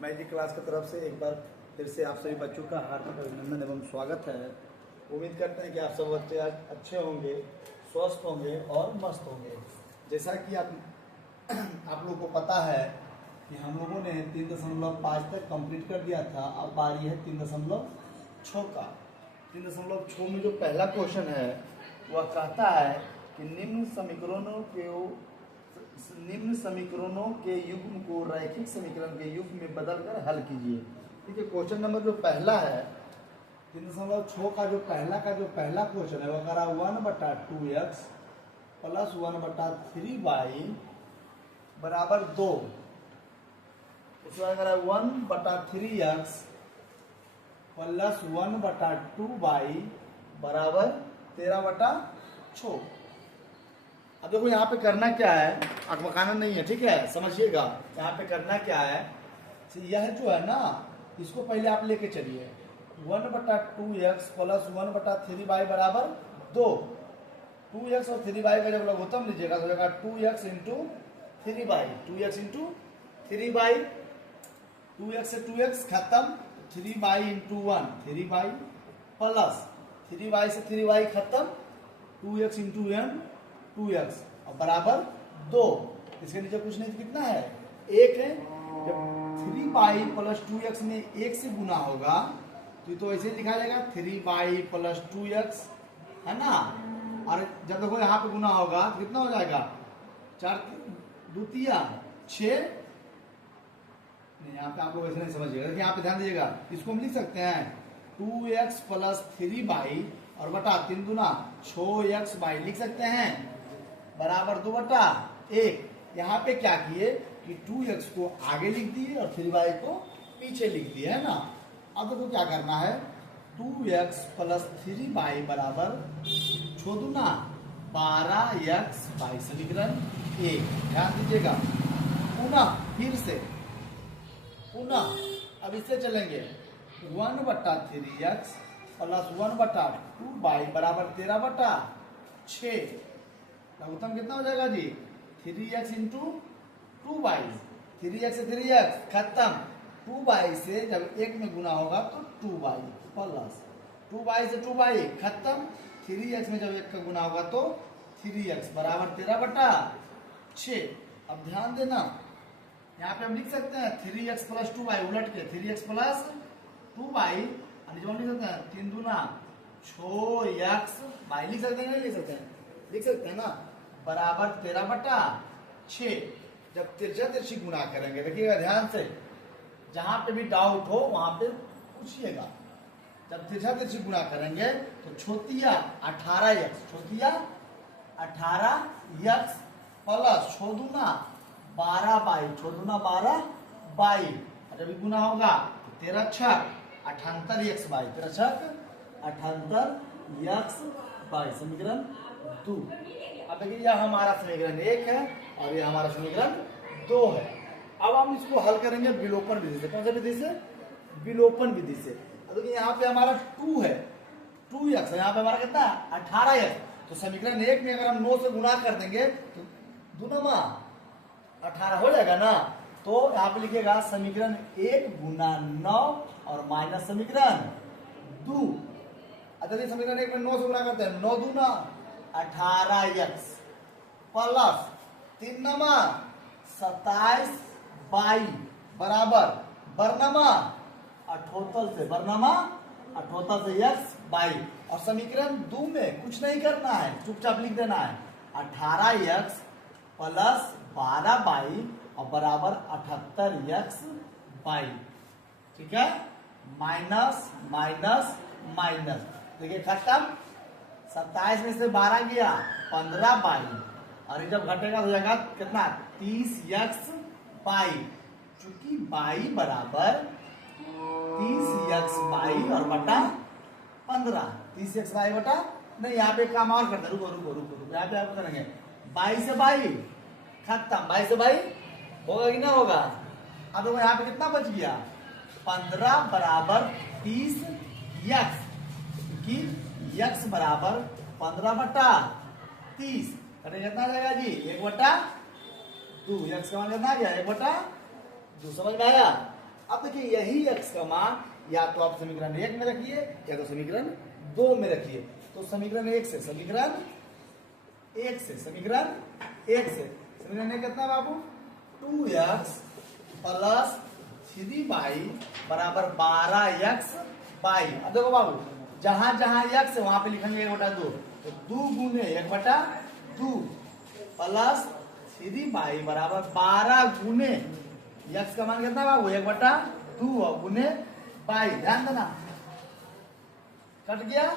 Magic class की तरफ से एक बार फिर से आप सभी बच्चों का हार्दिक अभिनंदन एवं स्वागत है। उम्मीद करते हैं कि आप सब बच्चे आज अच्छे होंगे, स्वस्थ होंगे और मस्त होंगे। जैसा कि आप लोगों को पता है कि हम लोगों ने 3.5 तक कंप्लीट कर दिया था। अब बारी है 3.6 का। 3.6 में जो पहला क्वेश्चन है वह कहता है कि निम्न समीकरणों के युग्म को रैखिक समीकरण के युग्म में बदलकर हल कीजिए। ठीक है, क्वेश्चन नंबर जो पहला है 3.6 का जो पहला क्वेश्चन है वह करा 1/2x प्लस 1/3y बराबर 2। उसके बाद करा 1/3x प्लस 1/2y बराबर 13/6। अब देखो यहाँ पे करना क्या है, अकबकाना नहीं है, ठीक है, समझिएगा। यहाँ पे करना क्या है, यह जो है ना इसको पहले आप लेके चलिए 1/2x प्लस 1/3y बराबर 2। 2x और 3y का जब लघुत्तम लीजिएगा तो होगा 2x into 3y, 2x into 3y, 2x से 2x खत्म, 3y into 1 3y plus 3y से 3y खत्म, 2x इंटू n 2x और बराबर 2। इसके नीचे कुछ नहीं, कितना है, 1 है। जब 3y प्लस 2x में 1 से गुना होगा तो ऐसे लिखा जाएगा 3y प्लस 2x, है ना। और जब देखो यहाँ पे गुना होगा तो कितना हो जाएगा, 4 दूतिया 6। यहाँ पे आप लोग ऐसे नहीं समझिएगा, यहाँ पे ध्यान दीजिएगा। इसको हम लिख सकते हैं 2x प्लस 3y और बटा 3 दूना 6xy लिख सकते हैं बराबर 2/1। यहाँ पे क्या किए कि 2x को आगे लिख दिए और 3y को पीछे लिख दिए, है ना। अब देखो क्या करना है, 2x प्लस 3y बराबर 6 दूना 12xy समीकरण 1। ध्यान दीजिएगा, पुनः अब इससे चलेंगे 1/3x प्लस 1/2y बराबर 13/6। लघुत्तम कितना हो जाएगा जी, 3x इंटू 2y, 3x से 3x खत्म, 2y से जब 1 में गुना होगा तो 2y प्लस 2y से 2y खत्म, 3x में जब 1 का गुना होगा तो 3x बराबर 13/6। अब ध्यान देना, यहाँ पे हम लिख सकते हैं 3x प्लस 2y उलट के 3x प्लस 2y, लिख सकते हैं 3 दूना 6xy लिख सकते हैं, नहीं लिख सकते हैं, लिख सकते हैं ना, बराबर 13/6। जब तिरछा तिरछी गुना करेंगे, देखिएगा ध्यान से, जहां पे भी डाउट हो वहां पे पूछिएगा। जब तिरछा तिरछी गुना करेंगे तो छोतिया 18x, छोतिया 18x प्लस 6 दूना 12y, 6 दूना 12y, जब गुना होगा तो 13 छक 78xy, 13 छक 78xy समीकरण 2। अब देखिए यह हमारा समीकरण 1 है और यह हमारा समीकरण 2 है। अब हम इसको हल करेंगे विलोपन विधि से। कौन सी विधि से, विलोपन विधि से। देखिए यहाँ पे हमारा 2 है, 2x है, यहाँ पे हमारा कितना 18x। तो समीकरण 1 में अगर हम 9 से गुना कर देंगे तो 2 9 18 हो जाएगा ना। तो यहाँ पे लिखिएगा समीकरण 1 गुना 9 और माइनस समीकरण 2। अच्छा, समीकरण 1 में 9 से गुना करते हैं, 9 दूना 18x प्लस 3 नमा 27y बराबर बरनमा 78 से xy। और समीकरण 2 में कुछ नहीं करना है, चुपचाप लिख देना है 18x प्लस 12y और बराबर 78xy। ठीक है, माइनस माइनस माइनस, देखिए खत्म, 27 में से 12 गया 15y और जब घटेगा हो जाएगा कितना 30xy। चूंकि y बराबर 30xy और बटा 15, 30xy बटा नहीं, यहाँ पे काम और करते, रुको रुको रुको रुको, यहाँ पे आप करेंगे 22 से 22 खत्म, 22 से 22 होगा कि ना होगा। अब देखो यहाँ पे कितना बच गया 15 बराबर 30x, कि x बराबर 15/30, कितना आ जाएगा जी 1/2। x का मान कितना आ गया 1/2, समझ में आया। अब देखिए यही x का मान या तो आप समीकरण 1 में रखिए या तो समीकरण 2 में रखिए। तो समीकरण 1 से समीकरण 1 से समीकरण 1 से समीकरण 1 कितना बाबू 2x प्लस 3y बराबर 12x बाई। अब देखो बाबू जहां जहां x है वहां पे लिखेंगे 1/2 तो 2 गुने 1/2 प्लस 3y बराबर 12 गुने x का मान कितना बाबू 1/2 और गुने बाई। ध्यान देना कट गया,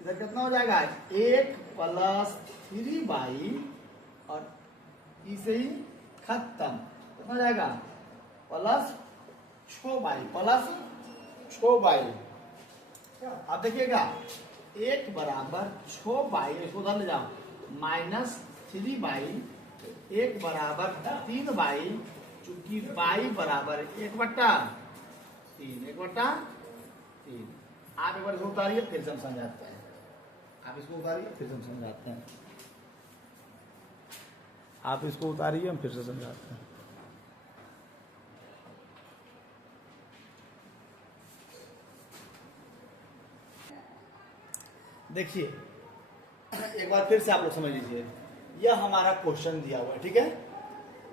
इधर कितना हो जाएगा 1 प्लस 3y और इसे ही खत्म कितना हो जाएगा प्लस 6y प्लस 6y। अब देखिएगा 1 बराबर 6y इसको उधर ले जाओ माइनस 3y 1 बराबर 3y चूंकि y बराबर 1/3 आप एक बार इसको उतारिए फिर से हम समझाते हैं। आप इसको उतारिए फिर से हम समझाते हैं। आप इसको उतारिए हम फिर से समझाते हैं। देखिए एक बार फिर से आप लोग समझ लीजिए, यह हमारा क्वेश्चन दिया हुआ है, ठीक है।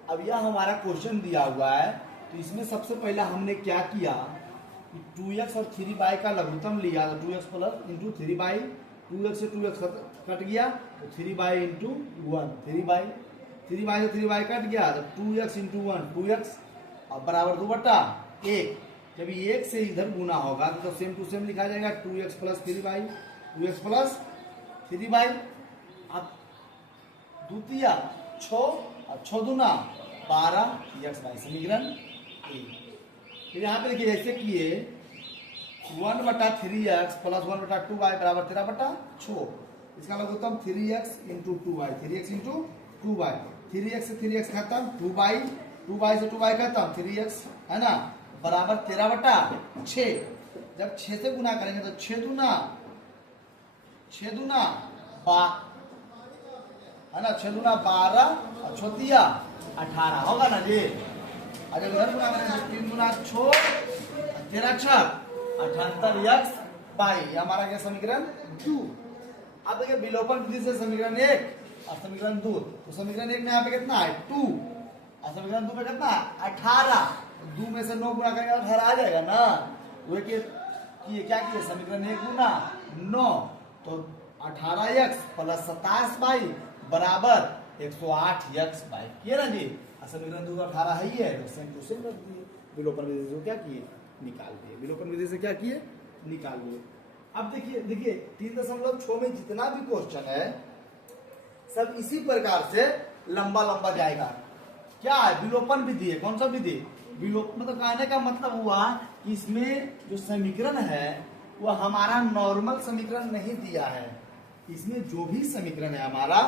अब यह हमारा क्वेश्चन दिया हुआ है तो इसमें सबसे पहला हमने क्या किया कि 2x और 3y का लघुत्तम लिया तो 2x plus into 3y 2x से 2x कट गया तो 3y इंटू 1 3y से 3y कट गया तो 2x इंटू 1 2x और बराबर 2/1। जब ये 1 से इधर गुना होगा तो सेम टू सेम लिखा जाएगा 2x plus 3y 2x plus 3y। अब द्वितीय 6 और 6 दूना 12 x बाई समीकरण 1। फिर यहाँ पे देखिए ऐसे किए 1/3x प्लस 1/2y बराबर 13/6। इसका लघुत्तम 3x into 2y 3x into 2y 3x से 3x खत्म 2y से 2y खत्म 3x है ना बराबर 13/6। जब 6 से गुना करेंगे तो 6 दूना 12 और 18 होगा ना जी। अगर उधर गुना करेंगे तो 3 गुना 6 13 6 78 x बाई हमारा क्या समीकरण 2। अब देखिए विलोपन विधि से समीकरण 1 और समीकरण 2 तो समीकरण 1 में यहाँ पे कितना है 2 और समीकरण 2 में कितना है 18। 2 में से 9 गुना करेंगे 18 आ जाएगा ना। वो कि क्या किए समीकरण 1 गुना 9 तो 18x प्लस 27y बराबर 108x बाई किए ना जी। समीकरण 2 18 है ही है तो सेम टू सेम रख दिए। विलोपन विधि से क्या किए निकाल दिए। विलोपन विधि से क्या किए निकाल दिए। अब देखिए 3.6 में जितना भी क्वेश्चन है सब इसी प्रकार से लंबा लंबा जाएगा। क्या है विलोपन विधि है। कौन सा विधि विलोपन मतलब कहने का मतलब हुआ कि इसमें जो समीकरण है वह हमारा नॉर्मल समीकरण नहीं दिया है। इसमें जो भी समीकरण है हमारा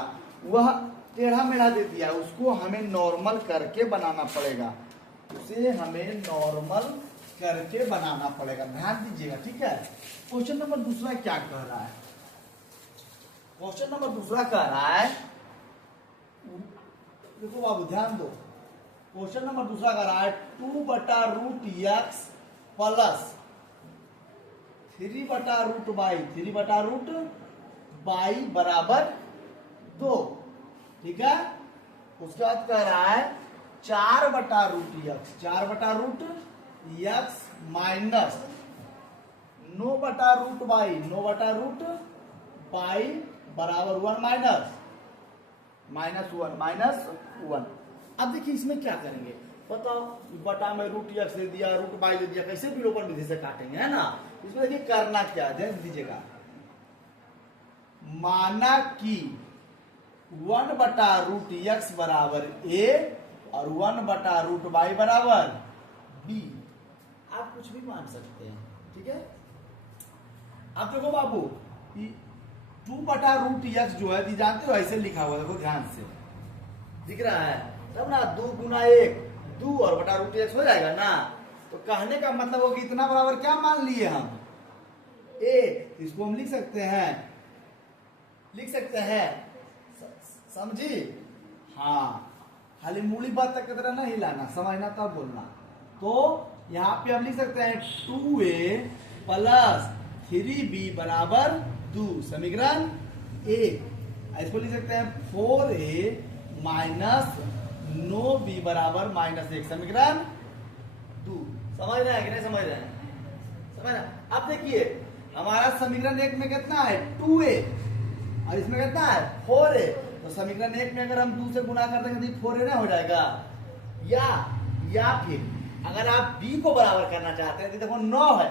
वह टेढ़ा मेढ़ा दे दिया है, उसको हमें नॉर्मल करके बनाना पड़ेगा। उसे हमें नॉर्मल करके बनाना पड़ेगा। ध्यान दीजिएगा ठीक है। क्वेश्चन नंबर दूसरा क्या कह रहा है। क्वेश्चन नंबर दूसरा कह रहा है देखो बाबू ध्यान दो। क्वेश्चन नंबर दूसरा कह रहा है 2/√x प्लस 3/√y बराबर 2। ठीक है। उसके बाद कह रहा है 4/√x माइनस 9/√y बराबर 1 -1। अब देखिए इसमें क्या करेंगे बताओ। बटा में √x दे दिया √y दे दिया कैसे विलोपन विधि से काटेंगे है ना। इसमें देखिए करना क्या है ध्यान दीजिएगा। माना कि 1/√x बराबर a और 1/√y बराबर b। आप कुछ भी मान सकते हैं ठीक है। आप देखो बाबू 2/√x जो है जानते हो ऐसे लिखा हुआ देखो ध्यान से दिख रहा है तब ना 2 गुना 1 2 और √x हो जाएगा ना। तो कहने का मतलब हो कि इतना बराबर क्या मान लिए हम a। इसको हम लिख सकते हैं समझी। हाँ खाली मूली बात तक की तरह नहीं लाना समझना तब बोलना। तो यहाँ पे हम लिख सकते हैं 2a प्लस 3b बराबर 2, समीकरण 1। इसको लिख सकते हैं 4a माइनस 9b बराबर -1, समीकरण 2। समझ रहे हैं कि नहीं समझ रहे हैं? समझ रहे हैं? अब देखिए हमारा समीकरण 1 में कितना है 2a और इसमें कितना है 4a। तो समीकरण 1 में अगर हम 2 से गुणा कर देंगे तो 4a ना हो जाएगा। या फिर अगर आप b को बराबर करना चाहते हैं तो देखो 9 है,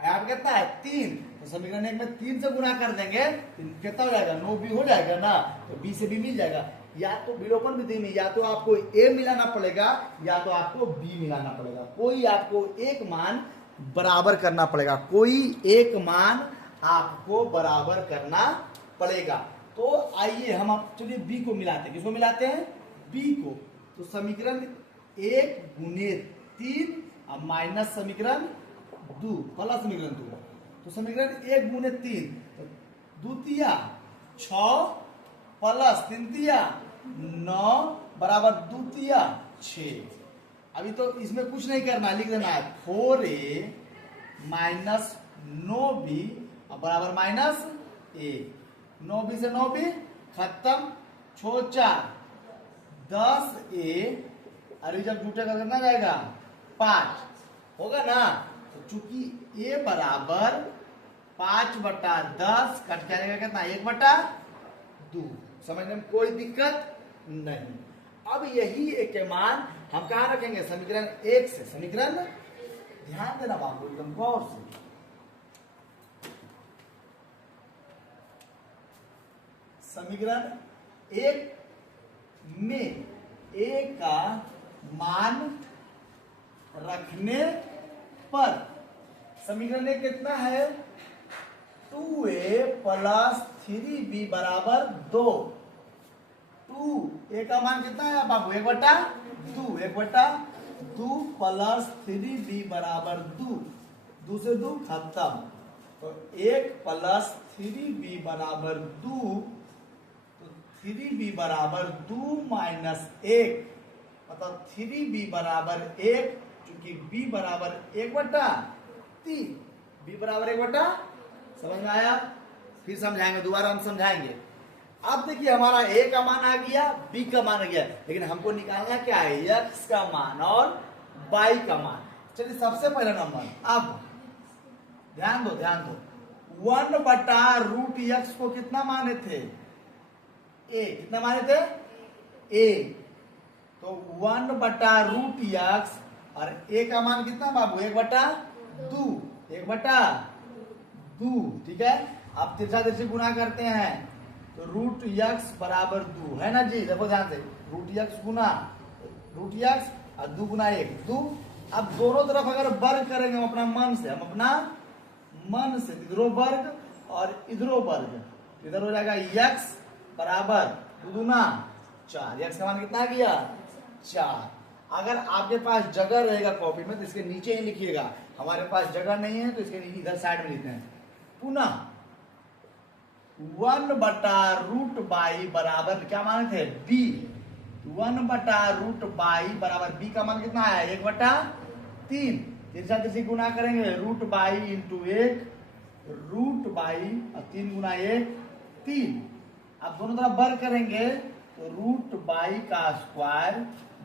यहाँ पे कितना है 3, तो समीकरण 1 में 3 से गुणा कर देंगे तो कितना हो जाएगा 9b हो जाएगा ना, तो b से b मिल जाएगा। या तो विलोपन विधि में या तो आपको a मिलाना पड़ेगा या तो आपको b मिलाना पड़ेगा, कोई आपको एक मान बराबर करना पड़ेगा, कोई एक मान आपको बराबर करना पड़ेगा। तो आइए हम चलिए b को मिलाते हैं। किसको मिलाते हैं? b को। तो समीकरण 1 गुने 3 और माइनस समीकरण 2 प्लस समीकरण 2। तो समीकरण 1 गुने 3 तो 2 तिया 6 प्लस 3 तिया 9 बराबर 2 तिया 6। अभी तो इसमें कुछ नहीं करना, लिख देना है 4a माइनस 9b बराबर -1। 9b से 9b खत्म, 6 4 10a, अभी जब जुटेगा करना जाएगा 5 होगा ना। तो चूंकि a बराबर 5/10 कट जाएगा कितना 1/2। समझने में कोई दिक्कत नहीं। अब यही एक मान हम कहा रखेंगे समीकरण 1 से। समीकरण ध्यान देना बाबू एकदम गौर से। समीकरण 1 में a का मान रखने पर समीकरण 1 कितना है 2a प्लस 3b बराबर 2। 2a का मान कितना है बाबू 1/2, 1/2 प्लस 3b बराबर 2, 2 से 2 खत्म। तो 1 प्लस 3b बराबर 2, तो 3b बराबर 2 माइनस 1, मतलब 3b बराबर 1, क्योंकि b बराबर 1/3, b बराबर 1/, समझ में आया? फिर समझाएंगे, दोबारा हम समझाएंगे। अब देखिए हमारा a का मान आ गया, b का मान आ गया, लेकिन हमको निकालना क्या है x का मान और y का मान। चलिए सबसे पहला नंबर, अब ध्यान दो 1/√x को कितना माने थे a, कितना माने थे a, तो 1/√x और a का मान कितना बाबू 1/2, 1/2, ठीक है। अब तिरछा तिरछी गुणा करते हैं तो √x बराबर 2 है ना जी। देखो ध्यान से √x गुना √x और 2 गुना 1 2। अब दोनों तरफ अगर वर्ग करेंगे हम अपना मन से, हम अपना मन से इधरो वर्ग और इधरो वर्ग, इधर हो जाएगा x बराबर 2 दूना 4। x का मान कितना आ गया 4। अगर आपके पास जगह रहेगा कॉपी में तो इसके नीचे ही लिखिएगा, हमारे पास जगह नहीं है तो इसके इधर साइड में लिखते हैं। पुनः 1/√y बराबर क्या माने थे b, 1/√y बराबर b का मान कितना है 1/3। तिरछा तिरछी गुणा करेंगे √y इंटू 1, √y और 3 गुना 1 3। अब दोनों तरफ वर्ग करेंगे तो √y का स्क्वायर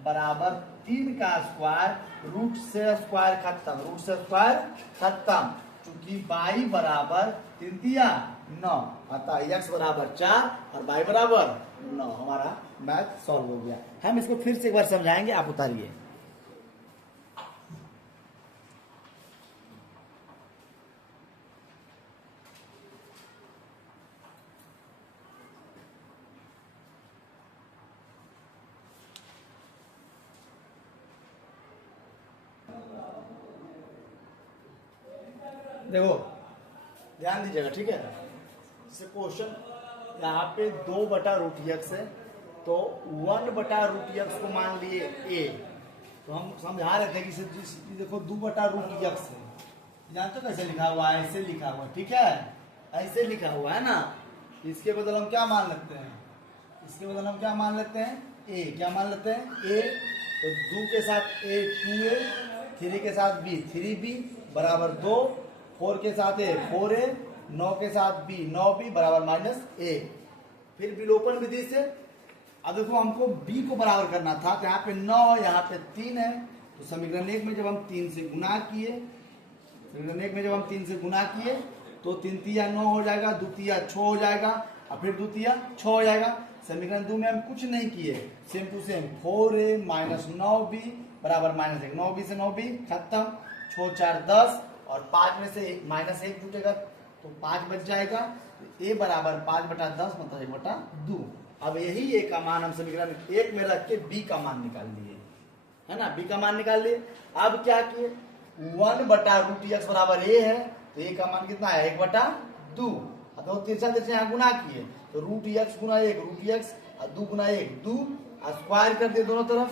बराबर 3 का स्क्वायर, रूट से स्क्वायर खत्म, रूट से स्क्वायर खत्म, चूंकि y बराबर 3 दिया 9, अतः x बराबर 4 और y बराबर 9। हमारा मैथ सॉल्व हो गया। हम इसको फिर से एक बार समझाएंगे, आप उतारिए। देखो ध्यान दीजिएगा, ठीक है। जैसे क्वेश्चन यहाँ पे 2/√x है तो 1/√x को मान लिए a, तो हम समझा रहे थे कि देखो 2/√x है, जानते हो कैसे लिखा हुआ है, ऐसे लिखा हुआ है, ठीक है, ऐसे लिखा हुआ है ना। इसके बदल हम क्या मान लेते हैं, इसके बदल हम क्या मान लेते हैं a, क्या मान लेते हैं a, तो 2 के साथ a 2a, 3 के साथ b 3b बराबर 2, 4 के साथ a 4a, 9 के साथ b 9b बराबर -1। फिर विलोपन विधि से अब देखो हमको b को बराबर करना था, तो यहाँ पे 9 यहाँ पे 3 है, तो समीकरण 1 में जब हम 3 से गुना किए, समीकरण 1 में जब हम 3 से गुना किए तो 3 तिया 9 हो जाएगा, 2 तिया 6 हो जाएगा, और फिर 2 तिया 6 हो जाएगा। समीकरण 2 में हम कुछ नहीं किए, same to same 4a minus 9b बराबर -1, 9b से 9b खत्म, 6 4 10 और 5 में से -1 छूटेगा तो 5 बच जाएगा, तो a बराबर 5/10 मतलब 1/2। अब यही a का मान हम समीकरण 1 में रख के b का मान निकाल लिए, है ना, b का मान निकाल लिए। अब क्या किए, 1/√x बराबर a है, तो a का मान कितना है 1/2। तो तिरछा यहाँ गुना किए तो √x गुना 1 √x और 2 गुना 1 2, स्क्वायर कर दिए दोनों तरफ,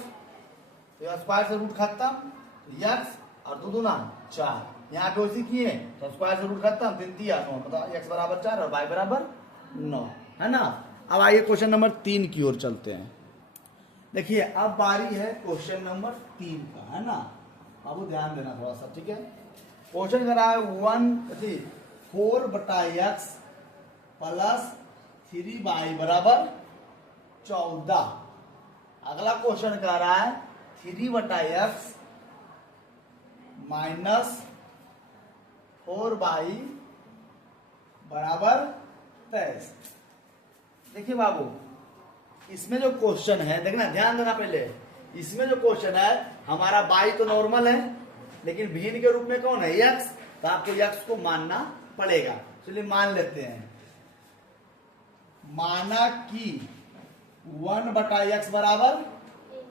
तो स्क्वायर से रूट खत्म, तो x और 2 दूना 4, यहाँ पे उसी किए तो स्क्वायर से रूट खत्म, 3 दिया 9, मतलब x बराबर 4 और y बराबर 9, है ना। अब आइए क्वेश्चन नंबर 3 की ओर चलते हैं। देखिए अब बारी है क्वेश्चन नंबर 3 का, है ना, बाबू ध्यान देना थोड़ा सा, ठीक है। क्वेश्चन करा है 4/x प्लस 3y बराबर 14। अगला क्वेश्चन कह रहा है 3/x माइनस 4y बराबर 23। देखिए बाबू, इसमें जो क्वेश्चन है, देखना ध्यान देना पहले, इसमें जो क्वेश्चन है हमारा y तो नॉर्मल है, लेकिन भिन्न के रूप में कौन है x, तो आपको x को मानना पड़ेगा। चलिए मान लेते हैं, माना कि 1/x बराबर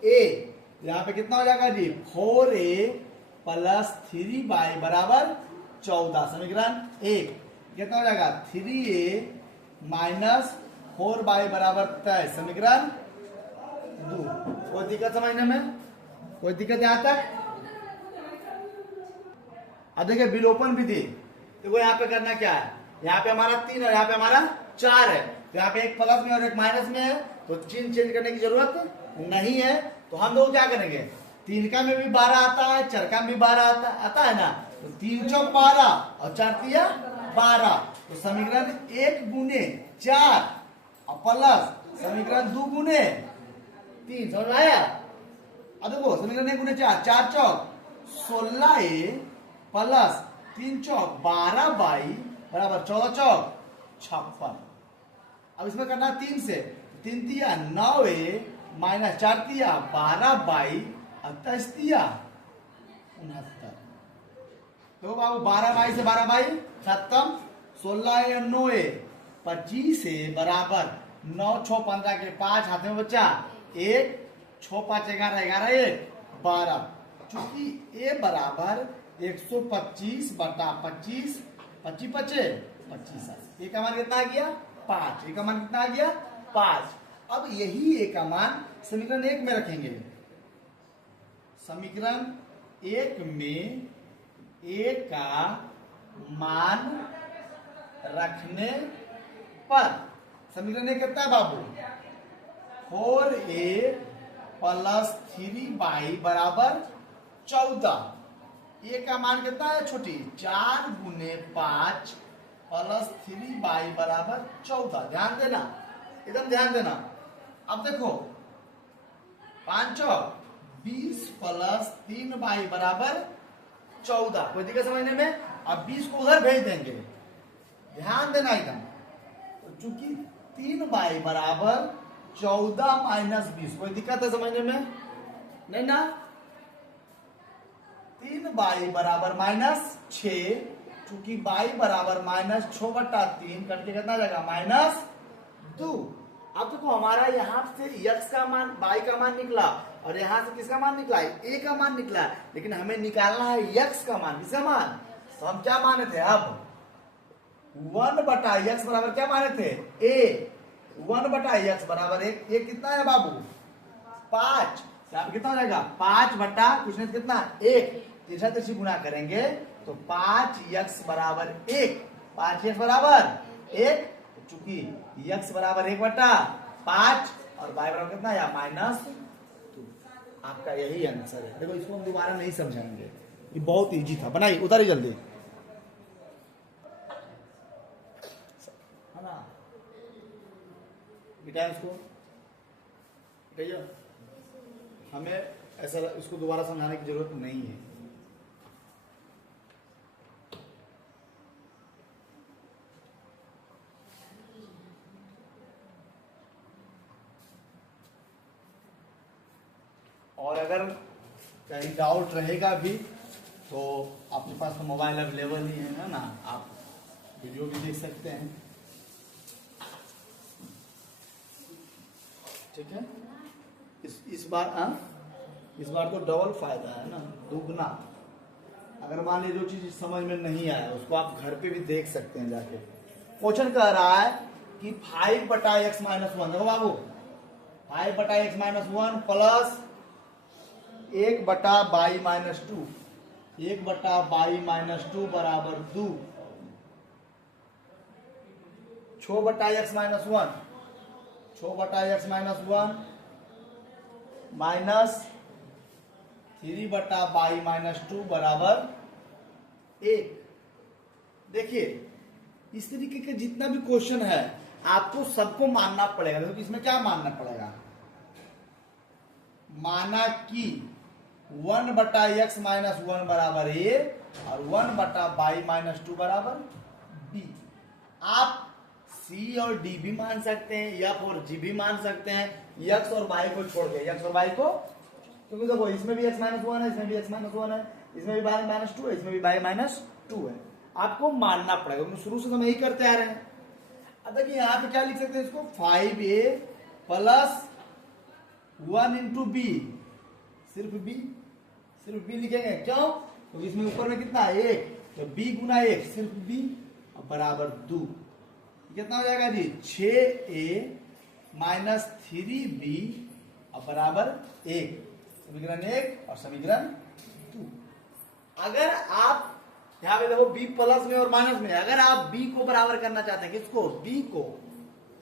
a, यहाँ पे कितना हो जाएगा जी 4a प्लस 3y बराबर 14। समीकरण 1 कितना हो जाएगा 3a माइनस 4y बराबर 23। समीकरण 2। कोई दिक्कत समझने में, कोई दिक्कत यहाँ तक? अब देखिए विलोपन विधि, देखो यहाँ पे करना क्या है, यहाँ पे हमारा 3 और यहाँ पे हमारा 4 है, तो यहाँ पे एक प्लस में और एक माइनस में है, तो चिन्ह चेंज करने की जरूरत नहीं है। तो हम लोग क्या करेंगे, 3 का में भी 12 आता है, 4 का में भी 12 आता है ना, तो 3 चौक 12 और 4 तिया 12, तो समीकरण 1 गुने 4 और प्लस समीकरण 2 गुने 3, समझ आया। अब देखो समीकरण 1 गुने 4, 4 चौक 16a प्लस 3 चौक 12y बराबर 14 चौक 56। अब इसमें करना 3 से, 3 तिया 9a माइनस 4 तिया 12y 28 तिया 69। तो बाबू 12y से 12y खत्म, 16a और 9a 25a बराबर 9 6 15 के 5 हाथ में बचा 1 6 5 11 11 1 12। चूंकि a बराबर 125/25 25 25 ए का मान कितना आ गया 5, ए का मान कितना आ गया 5। अब यही ए का मान समीकरण 1 में रखेंगे। समीकरण 1 में ए का मान रखने पर समीकरण 1 कितना है बाबू 4a प्लस 3y बराबर 14। ए का मान कितना है छोटी 4 गुने 5 प्लस 3y बराबर 14। ध्यान देना, एकदम ध्यान देना। अब देखो 5 20 प्लस 3y बराबर 14। कोई दिक्कत समझने में? अब 20 को उधर भेज देंगे, ध्यान देना एकदम। तो चूंकि 3y बराबर 14 माइनस 20, कोई दिक्कत है समझने में? नहीं ना। 3y बराबर -6, चूंकि y बराबर -6/3 कट के कितना जाएगा -2। अब देखो हमारा यहाँ से x का मान y का मान निकला और यहाँ से किसका मान निकला a का मान निकला, लेकिन हमें निकालना है x का मान। किसका मान? तो हम क्या माने थे अब 1/x बराबर क्या माने थे a, 1/x बराबर 1। ये कितना है बाबू 5, यहाँ कितना हो जाएगा 5 कुछ नहीं कितना 1, तीसरा तीसरी गुना करेंगे तो 5x बराबर 1, 5x बराबर 1। चूंकि x बराबर 1/5 और y बराबर कितना है -2। आपका यही आंसर है। देखो इसको हम दोबारा नहीं समझाएंगे, ये बहुत इजी था, बनाइए उतारिए जल्दी, है ना। मिटाएं इसको, मिटाइए। हमें ऐसा इसको दोबारा समझाने की जरूरत नहीं है। और अगर कहीं डाउट रहेगा भी तो आपके पास तो मोबाइल अवेलेबल ही है ना, आप वीडियो भी देख सकते हैं, ठीक है। इस बार तो डबल फायदा है ना, दुगना। अगर मान लीजिए जो चीज समझ में नहीं आया उसको आप घर पे भी देख सकते हैं जाके। क्वेश्चन कह रहा है कि 5/x-1, देखो बाबू 5/x-1 प्लस 1/y-2, 1/y-2 बराबर 2, 6/x-1, 6/x-1 माइनस 3/y-2 बराबर 1। देखिए इस तरीके के जितना भी क्वेश्चन है आपको सबको मानना पड़ेगा। देखो इसमें क्या मानना पड़ेगा, माना कि 1/x-1 बराबर a और 1/y-2 बराबर b। आप c और d भी मान सकते हैं, f और g भी मान सकते हैं, x और y को छोड़ के, x और y को, क्योंकि देखो इसमें भी x-1 है, इसमें भी x-1 है, इसमें भी y-2 है, इसमें भी y-2 है। आपको मानना पड़ेगा, क्योंकि शुरू से तो हम यही करते आ रहे हैं। अब देखिए यहाँ पे क्या लिख सकते हैं इसको, 5a प्लस 1 इंटू बी, सिर्फ b लिखेंगे, क्यों? तो इसमें ऊपर में कितना 1, तो b गुना 1 सिर्फ b बराबर 2। कितना हो जाएगा जी, 6a माइनस 3b बराबर 1। समीकरण 1 और समीकरण 2। अगर आप यहाँ पे देखो b प्लस में और माइनस में, अगर आप b को बराबर करना चाहते हैं, किसको, b को,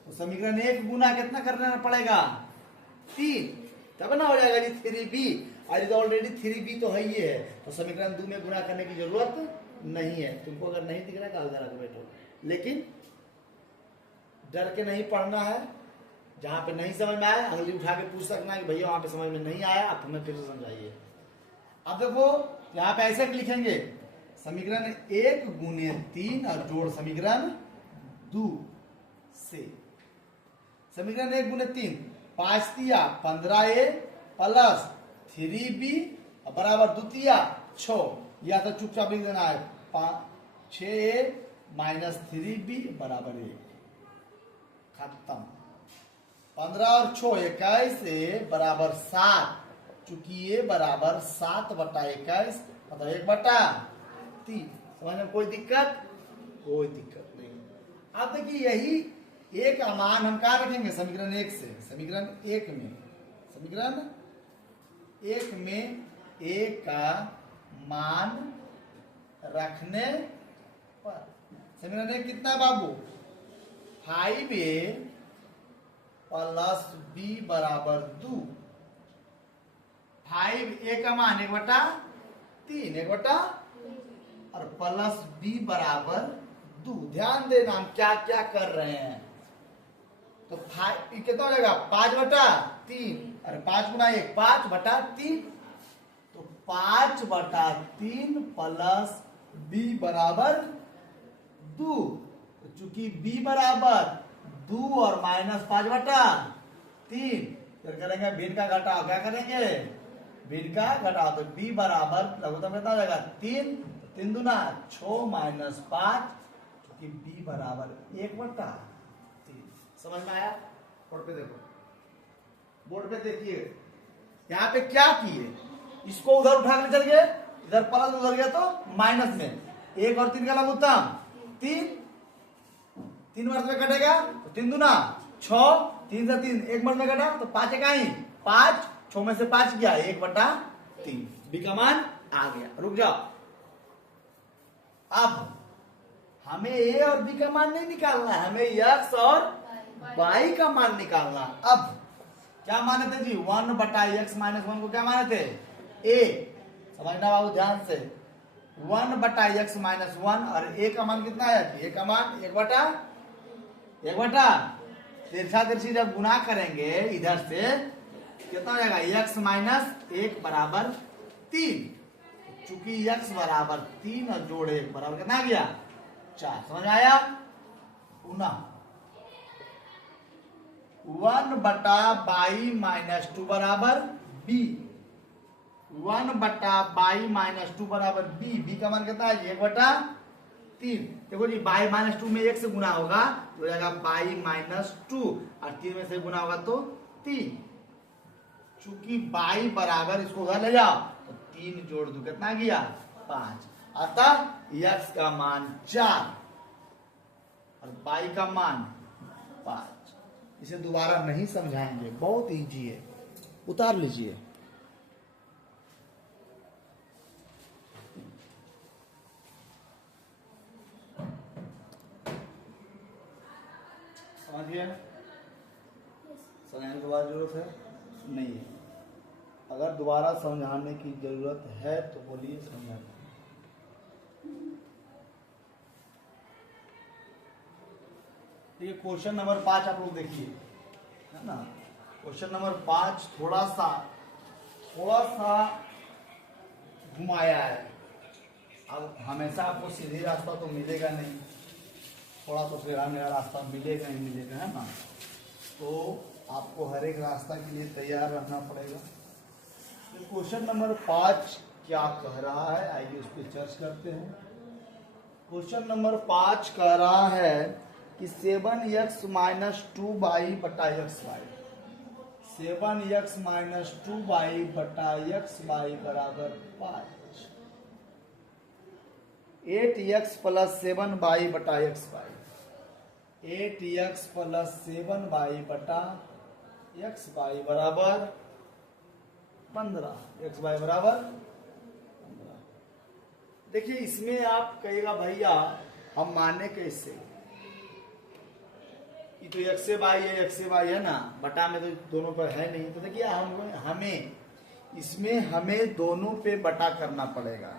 तो समीकरण 1 गुना कितना करना पड़ेगा, 3, तब ना हो जाएगा जी 3b। और ये तो ऑलरेडी 3b तो है ही है, तो समीकरण 2 में गुना करने की जरूरत नहीं है। तुमको अगर नहीं दिख रहा है तो बैठो, लेकिन डर के नहीं पढ़ना है। जहां पे नहीं समझ में आया अंगली उठा के पूछ सकना है कि भैया वहां पे समझ में नहीं आया, आप हमें फिर से समझाइए। अब देखो यहाँ पे ऐसे लिखेंगे, समीकरण 1 गुने 3 और जोड़ समीकरण 2 से। समीकरण 1 गुने 3, 5 तिया 15a प्लस 3b बराबर 2 तिया 6, या तो चुपचाप लिख देना है 6a माइनस 3b बराबर 1। खत्म। 15 और 6 21 बराबर 7, चूंकि ये बराबर 7/21 मतलब 1/3। समझ में कोई दिक्कत, कोई दिक्कत नहीं। अब देखिए यही एक का मान हम कहा रखेंगे, समीकरण 1 से, समीकरण 1 में a का मान रखने पर समीकरण 1 कितना है बाबू, 5a प्लस b बराबर 2। 5a का मान 1/3, 1 और प्लस b बराबर 2। ध्यान देना हम क्या क्या कर रहे हैं। तो 5 कितना हो जाएगा, 5/3, अरे 5 गुना 1 5/3, तो 5/3 प्लस b बराबर 2। चूंकि b बराबर 2 और माइनस 5/3, फिर करेंगे भिन्न का घटाव, क्या करेंगे, भिन्न का घटाव, तो b बराबर लघुत्तम कितना हो जाएगा 3, 3 दूना 6 माइनस 5, क्योंकि b बराबर 1/3। समझ में आया? बोर्ड पे देखो, बोर्ड पे देखिए, यहाँ पे क्या किए, इसको उधर उठा के चल गए, इधर प्लस उधर गया तो माइनस में, 1 और 3 का लघुत्तम 3 वर्ष में कटेगा, तो 3 दूना 6, 3 से 3 1 वर्ष में कटा, तो 5 इकाई 5, 6 में से 5 गया 1/3, बी का मान आ गया। रुक जाओ, अब हमें ए और बी का मान नहीं निकालना है, हमें एक्स और वाई का मान निकालना। अब क्या माने थे जी, 1/x-1 को क्या माने थे, ए। समझना बाबू ध्यान से। 1 बटा एक्स माइनस 1 और ए का मान कितना है? ए का मान 1 बटा तिरछा तिरछी जब गुना करेंगे इधर से कितना हो जाएगा? एक्स माइनस 1 बराबर 3। चूंकि एक्स बराबर 3 और जोड़ 1 बराबर कितना गया? 4। समझ में आया? पुनः 1 बटा बाई माइनस 2 बराबर बी। 1 बटा बाई माइनस 2 बराबर बी। बी का मान कितना है? 1/3। देखो जी बाई माइनस 2 में 1 से गुना होगा तो हो जाएगा बाई माइनस 2 और 3 में से गुना होगा तो 3। चूंकि बाई बराबर इसको उधर ले जाओ तो 3 जोड़ दो कितना गया? 5। अतः एक्स का मान 4 और बाई का मान 5। इसे दोबारा नहीं समझाएंगे, बहुत इजी है, उतार लीजिए। समझिए? समझाने की बाद जरूरत है नहीं है? अगर दोबारा समझाने की जरूरत है तो बोलिए, समझाने। ये क्वेश्चन नंबर 5 आप लोग देखिए, है ना? क्वेश्चन नंबर 5 थोड़ा सा घुमाया है। अब हमेशा आपको सीधी रास्ता तो मिलेगा नहीं, थोड़ा तो टेढ़ा मेरा रास्ता मिलेगा ही मिलेगा, है ना? तो आपको हर एक रास्ता के लिए तैयार रहना पड़ेगा। तो क्वेश्चन नंबर 5 क्या कह रहा है, आइए उस पर चर्च करते हैं। क्वेश्चन नंबर 5 कह रहा है कि 7x माइनस 2y बटा x Y. 7x minus 2y बटा एक्स वाई बराबर 5। 8x प्लस 7y बटा x Y. 8x plus 7y बटा एक्स वाई बराबर 15। एक्स वाई बराबर 15। देखिए इसमें आप कहेगा भैया हम माने कैसे? ये तो एक्स वाई है, एक्स वाई है ना, बटा में तो दोनों पर है नहीं। तो देखिए हमें दोनों पे बटा करना पड़ेगा।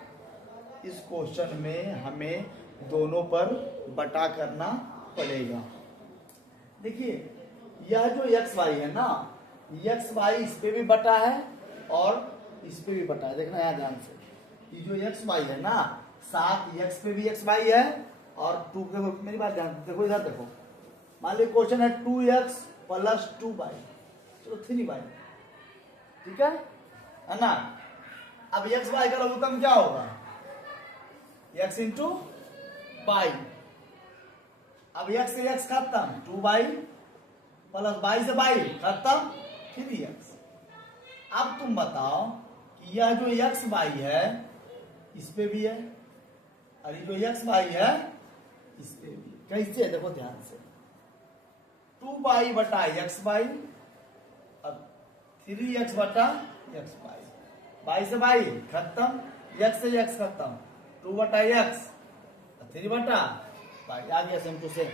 इस क्वेश्चन में हमें दोनों पर बटा करना पड़ेगा। देखिए यह जो एक्स वाई है ना, एक्स वाई इस पे भी बटा है और इस पे भी बटा है। देखना यहाँ ध्यान से, ये जो एक्स वाई है ना, साथ एक्स पे भी एक्स वाई है और 2 पे, मेरी बात ध्यान देखो, इधर देखो। मान लीजिए क्वेश्चन है 2x प्लस 2y, चलो 3y, ठीक है ना? अब एक्स वाई का लघुत्तम क्या होगा? x into y. अब x से x खत्म, 2y प्लस y से y खत्म, 3x। अब तुम बताओ कि यह जो एक्स वाई है इस पे भी है और ये जो एक्स वाई है इस पे भी। कैसे? देखो ध्यान से, 2y बटा एक्स वाई और 3x बटा एक्स वाई। वाई से वाई खत्म, x से x खत्म, 2 बटा एक्स 3 बटा वाई। आ गया सेम टू सेम।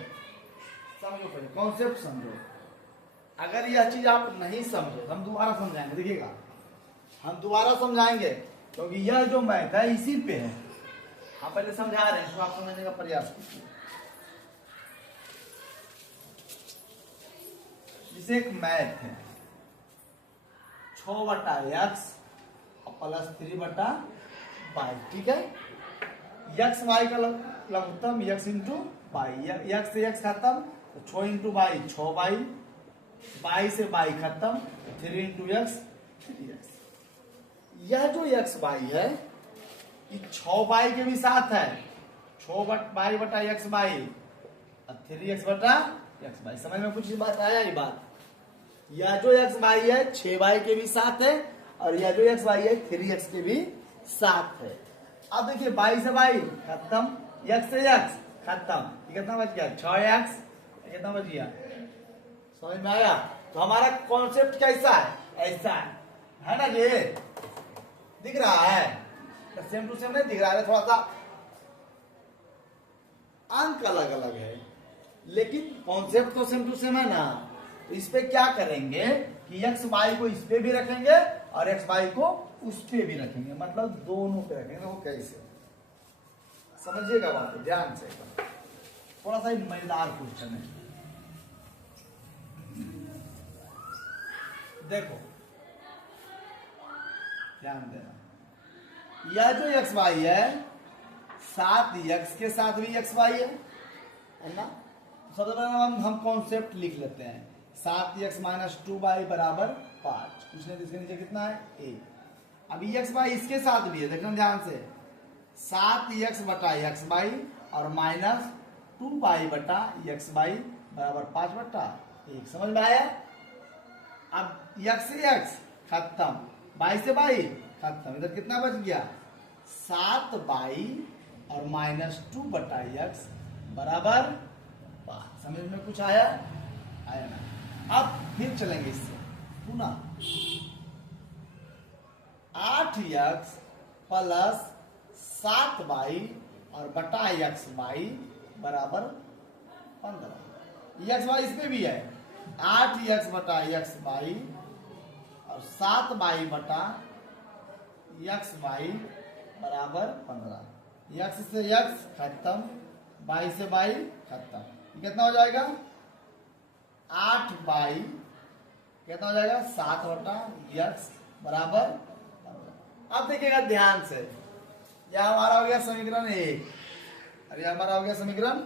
समझो पहले कॉन्सेप्ट समझो। अगर यह चीज आप नहीं समझे हम दोबारा समझाएंगे। देखिएगा हम दोबारा समझाएंगे क्योंकि यह जो मैथ है इसी पे है। हम पहले समझा रहे हैं, इसको आप समझने का प्रयास कीजिए। जिसे एक मैथ है 6 बटा एक्स प्लस 3 बटा वाई, ठीक है? एक्स वाई का लघुत्तम एक्स इंटू वाई। एक्स से एक्स खत्म तो 6 इंटू वाई 6 वाई, वाई से वाई खत्म 3 इंटू एक्स 3x। यह जो एक्स वाई है ये 6 वाई के भी साथ है, 6 वाई बटा एक्स वाई और 3x बटा एक्स वाई। समझ में कुछ बात आया? ये बात, यह जो एक्स वाई है 6 वाई के भी साथ है और यह जो एक्स वाई है 3x के भी साथ है। अब देखिए वाई से वाई खत्म, एक्स से एक्स खत्म, कितना बच गया? 6x। कितना बच गया? समझ में आया? तो हमारा कॉन्सेप्ट कैसा है? ऐसा है ना? ये दिख रहा है, सेम टू सेम नहीं दिख रहा है, थोड़ा सा अंक अलग अलग है लेकिन कॉन्सेप्ट तो सेम टू सेम है ना। तो इस पे क्या करेंगे कि एक्स वाई को इस पे भी रखेंगे और एक्स वाई को उस पे भी रखेंगे, मतलब दोनों पे रखेंगे। वो कैसे समझिएगा बात को ध्यान से, थोड़ा सा मजेदार क्वेश्चन है। देखो ध्यान देना, यह जो एक्स वाई है साथ एक्स के साथ भी एक्स वाई है ना। सबसे पहले हम कॉन्सेप्ट लिख लेते हैं, 7x माइनस 2y बराबर 5। कुछ नहीं, इसके नीचे कितना है 1। अभी एक्स वाई इसके साथ भी है, देखना ध्यान से, 7x बटा एक्स वाई और माइनस 2y बटा एक्स वाई बराबर 5 बटा 1। समझ में आया? अब x से x खत्म, y से y खत्म, इधर कितना बच गया 7y और माइनस 2 बटा एक्स बराबर 5। समझ में कुछ आया? आया ना? अब फिर चलेंगे इससे पुनः 8x प्लस 7y और बटा एक्स वाई बराबर 15। एक्स वाई इसमें भी है, 8x बटा एक्स वाई और 7y बटा एक्स वाई बराबर 15। एक्स से एक्स खत्म, वाई से वाई खत्म, कितना हो जाएगा 8y, कितना हो जाएगा 7 बटा एक्स बराबर 15। अब देखिएगा ध्यान से, यह हमारा हो गया समीकरण 1 और यह हमारा हो गया समीकरण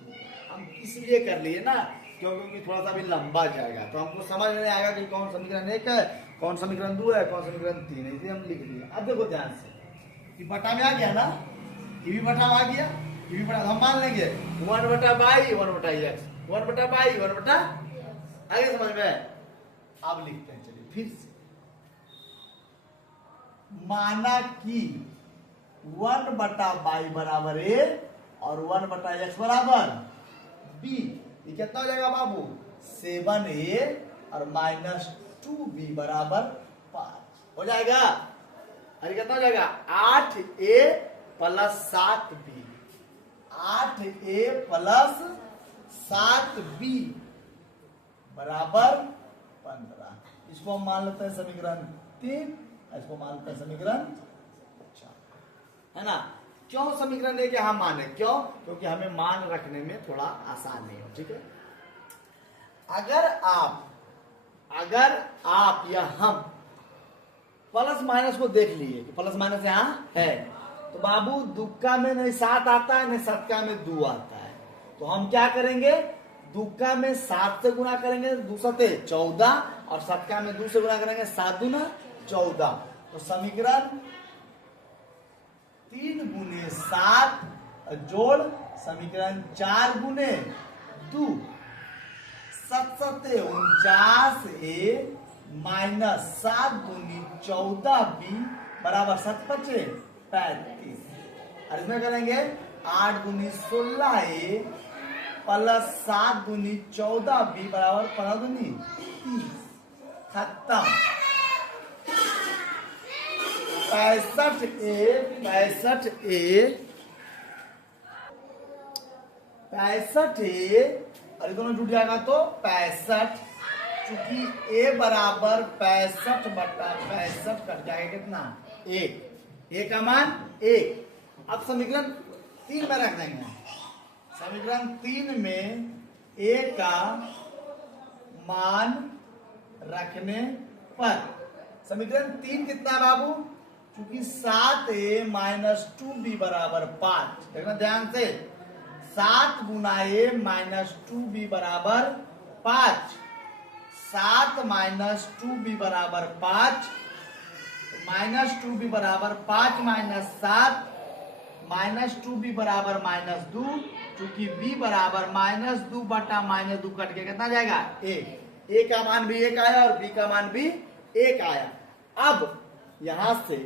2। हम इसलिए कर लिए ना क्योंकि थोड़ा सा भी लंबा जाएगा तो हमको समझ नहीं आएगा कि कौन समीकरण 1 है, कौन समीकरण 2 है, कौन समीकरण 3 है, इसलिए हम लिख लिए। अब देखो ध्यान से, कि बटा में आ गया ना, ये भी बटा आ गया, ये भी बटा, हम मान लेंगे 1 बटा वाई 1 बटा एक्स, 1 बटा वाई 1 बटा, आगे समझ में? अब लिखते हैं, चलिए फिर से, माना कि 1 बटा वाई बराबर ए और 1 बटा एक्स बराबर बी। ये कितना हो जाएगा बाबू 7a और माइनस 2b बराबर 5 हो जाएगा। अरे कितना हो जाएगा 8a plus 7b, 8a plus 7b बराबर 15। इसको हम मान लेते हैं समीकरण 3, इसको मान लेते हैं समीकरण 4, है ना। क्यों समीकरण 1 हम माने, क्यों? क्योंकि हमें मान रखने में थोड़ा आसानी हो, ठीक है। अगर आप या हम प्लस माइनस को देख लिए कि प्लस माइनस यहाँ है, तो बाबू दुक्का में नहीं 7 आता है, नहीं सत्का में 2 आता है, तो हम क्या करेंगे, दुक्का में 7 से गुणा करेंगे 2 सते 14 और सत्का में 2 से गुणा करेंगे 7 दूना 14। तो समीकरण 3 गुने 7 जोड़ समीकरण 4 गुने 2 7 सते 49a माइनस 7 दूनी 14b बराबर 7 पचे 35। और इसमें करेंगे 8 दूनी 16a प्लस 7 दूनी 14b बराबर 15 दूनी 30। खत्म। 65a और दोनों जुट जाएगा तो 65, चूंकि a बराबर 65 बटा 65 कट जाएगा कितना 1, a का मान 1। अब समीकरण 3 में रख देंगे, समीकरण 3 में a का मान रखने पर समीकरण 3 कितना है बाबू, क्योंकि 7a माइनस 2b बराबर 5, देखना ध्यान से, 7 गुना a माइनस 2b बराबर 5, 7 माइनस 2b बराबर 5, माइनस 2b बराबर 5 माइनस 7 माइनस 2b बराबर माइनस 2, क्योंकि b बराबर माइनस 2 बटा माइनस 2 कट के कितना जाएगा 1। a का मान भी 1 आया और b का मान भी 1 आया। अब यहां से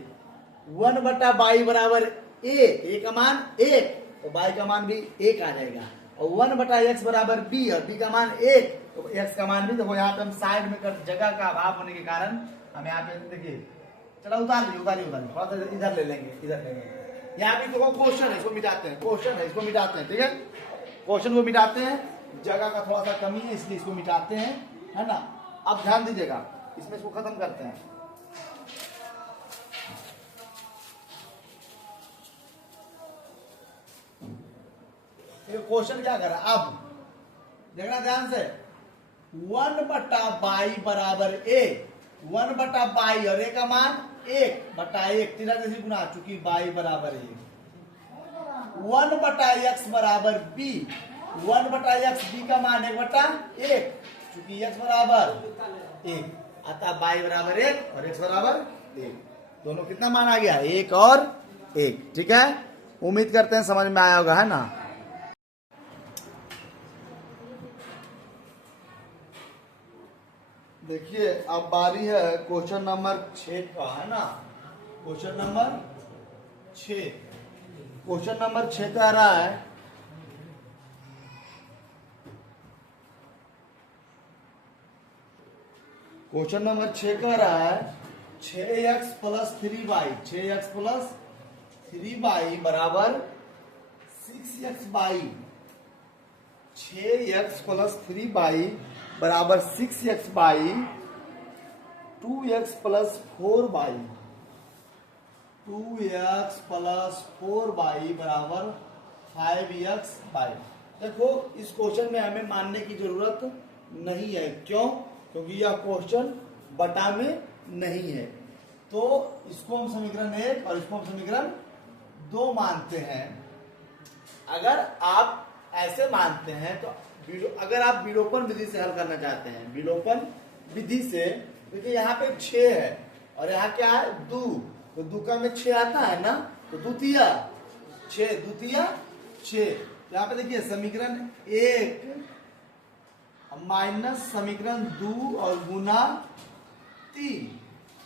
1 बटा वाई बराबर a का मान 1, तो y का मान भी 1 आ जाएगा, और 1 बटा x बराबर b और b का मान 1, तो x का मान भी देखो, यहाँ पे हम साइड में कर, जगह का अभाव होने के कारण हम यहाँ पे देखिए, चलो उतार लीजिए थोड़ा सा इधर ले लेंगे, यहाँ पे देखो क्वेश्चन है, इसको मिटाते हैं, क्वेश्चन है इसको मिटाते हैं, ठीक है, क्वेश्चन को मिटाते हैं, जगह का थोड़ा सा कमी है इसलिए इसको मिटाते हैं, है ना। अब ध्यान दीजिएगा, इसमें इसको खत्म करते हैं, ये क्वेश्चन क्या कर रहा है, अब देखना ध्यान से, 1/22 बराबर a, 1/22 और a का मान 1/1, तीसरा जैसे गुना, चूंकि बाई बराबर 1, 1/x बराबर b, 1/x b का मान 1/1, चूंकि x बराबर 1, अतः बाई बराबर 1 और x बराबर 1, दोनों कितना मान आ गया, 1 और 1। ठीक है, उम्मीद करते हैं समझ में आया होगा, है ना। देखिए अब बारी है क्वेश्चन नंबर 6 का, है ना। क्वेश्चन नंबर 6, क्वेश्चन नंबर 6 कह रहा है क्वेश्चन नंबर 6 कह रहा है 6x plus 3y, 6x plus 3y बराबर 6x by, 6x plus 3y बराबर 6x by 2x plus 4y, 2x plus 4y बराबर 5x बाई। देखो इस क्वेश्चन में हमें मानने की जरूरत नहीं है, क्यों, क्योंकि यह क्वेश्चन बटा में नहीं है, तो इसको हम समीकरण 1 और इसको हम समीकरण 2 मानते हैं। अगर आप ऐसे मानते हैं तो अगर आप विलोपन विधि से हल करना चाहते हैं, विलोपन विधि से, देखिए यहाँ पे 6 है और यहाँ क्या है 2, तो 2 का में 6 आता है ना, तो द्वितीया 6, द्वितीया 6, तो यहाँ पे देखिए समीकरण 1 माइनस समीकरण 2 और गुना 3,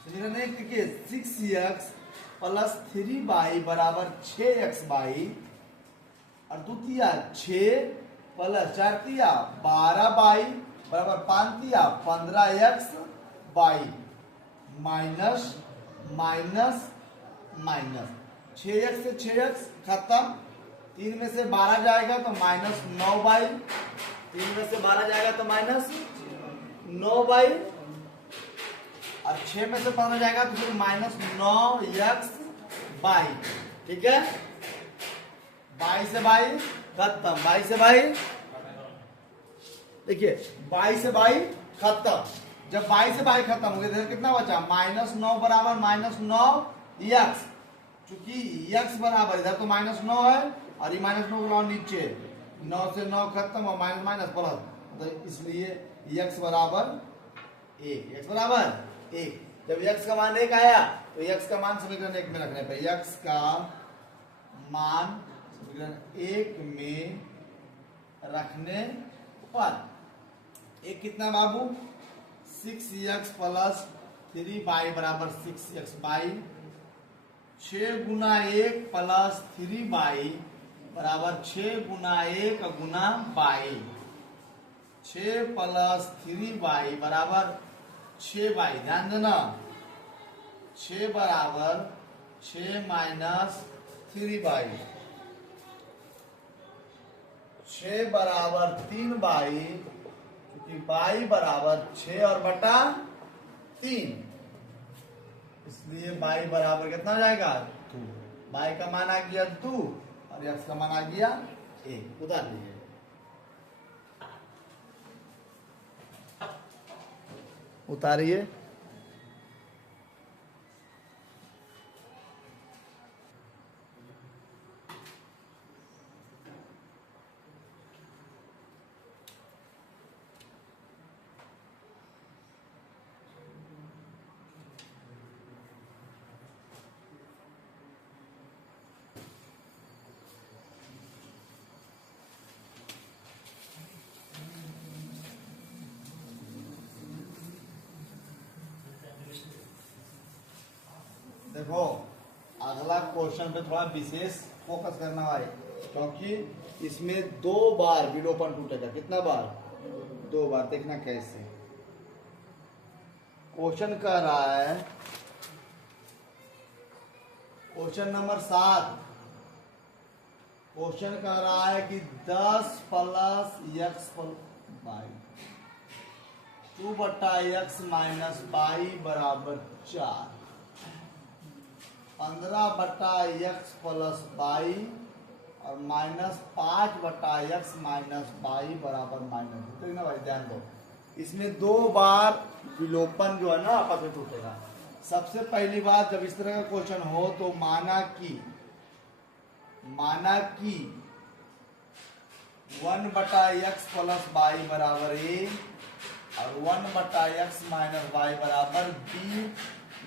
समीकरण 1 देखिए 6x प्लस 3y बराबर 6x बाई, और द्वितीया 6 प्लस 4 तिया 12 बाई बराबर 5 तिया 15x by, minus minus minus, 6x से 6x खत्म, 3 में से 12 जाएगा तो माइनस 9 बाई, 3 में से 12 जाएगा तो माइनस 9 बाई, और 6 में से 15 जाएगा तो फिर माइनस 9x बाई। ठीक है, बाई से बाई खत्म, बाई से बाई, देखिए बाई से बाई खत्म, जब बाई से बाई खत्म हो गया तो कितना बचा, -9 बराबर -9x, चूंकि x बराबर इधर तो -9 है और ये -9 को लाओ नीचे, 9 से 9 खत्म और माइनस माइनस प्लस, तो इसलिए x बराबर 1, x बराबर 1। जब x का मान 1 आया तो x का मान समीकरण 1 में रखने पर, x का मान समीकरण 1 में रखने पर एक कितना बाबू, 6x प्लस 3y बराबर 6x by, 6 Guna 1 plus 3y बराबर 6 गुना 1 गुना बाई, 6 प्लस 3y बराबर 6y, ध्यान देना 6 बराबर 6 माइनस 3y, 6 बराबर 3y, क्योंकि y बराबर 6 और बटा 3, इसलिए y बराबर कितना हो जाएगा 2, y का मान आ गया 2 और x का मान आ गया 1, उतार लीजिए। उतारिए, देखो अगला क्वेश्चन पे थोड़ा विशेष फोकस करना है, क्योंकि इसमें 2 बार विलोपन टूटेगा, कितना बार, 2 बार। देखना कैसे, क्वेश्चन कह रहा है, क्वेश्चन नंबर 7, क्वेश्चन कह रहा है कि 10 plus x by 2/x minus by बराबर 4, 15/x प्लस बाई और -5/x माइनस y बराबर -2। ठीक ना भाई, ध्यान दो, इसमें 2 बार विलोपन जो है ना आपस में टूटेगा। सबसे पहली बात, जब इस तरह का क्वेश्चन हो तो माना कि 1/x प्लस y बराबर a और 1/x माइनस y बराबर b,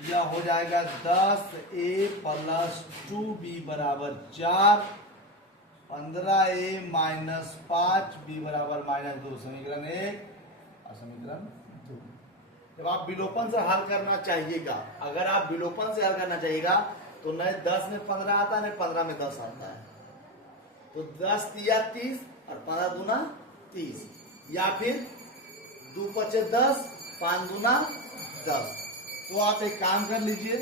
यह हो जाएगा 10a प्लस 2b बराबर 4, 15a माइनस 5b बराबर -2। समीकरण 1 और समीकरण 2। जब आप विलोपन से हल करना चाहिएगा, अगर आप विलोपन से हल करना चाहिएगा तो न 10 में 15 आता है, न 15 में 10 आता है। तो 10 तिया 30 और 15 दूना 30, या फिर 2 पचे 10, 5 दूना 10। तो आप एक काम कर लीजिए,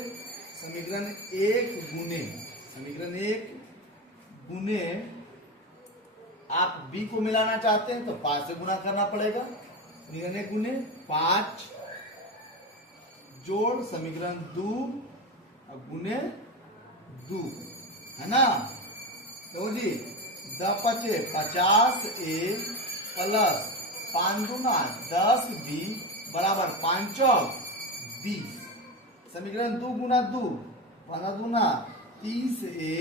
समीकरण 1 गुने आप b को मिलाना चाहते हैं तो 5 से गुना करना पड़ेगा। समीकरण 1 गुने 5 जोड़ समीकरण 2 और गुने 2, है ना। तो जी 10 पचे 50a प्लस 5 दूना 10b बराबर 5 चौक 20। समीकरण 2 गुना 2, 15 दूना 30a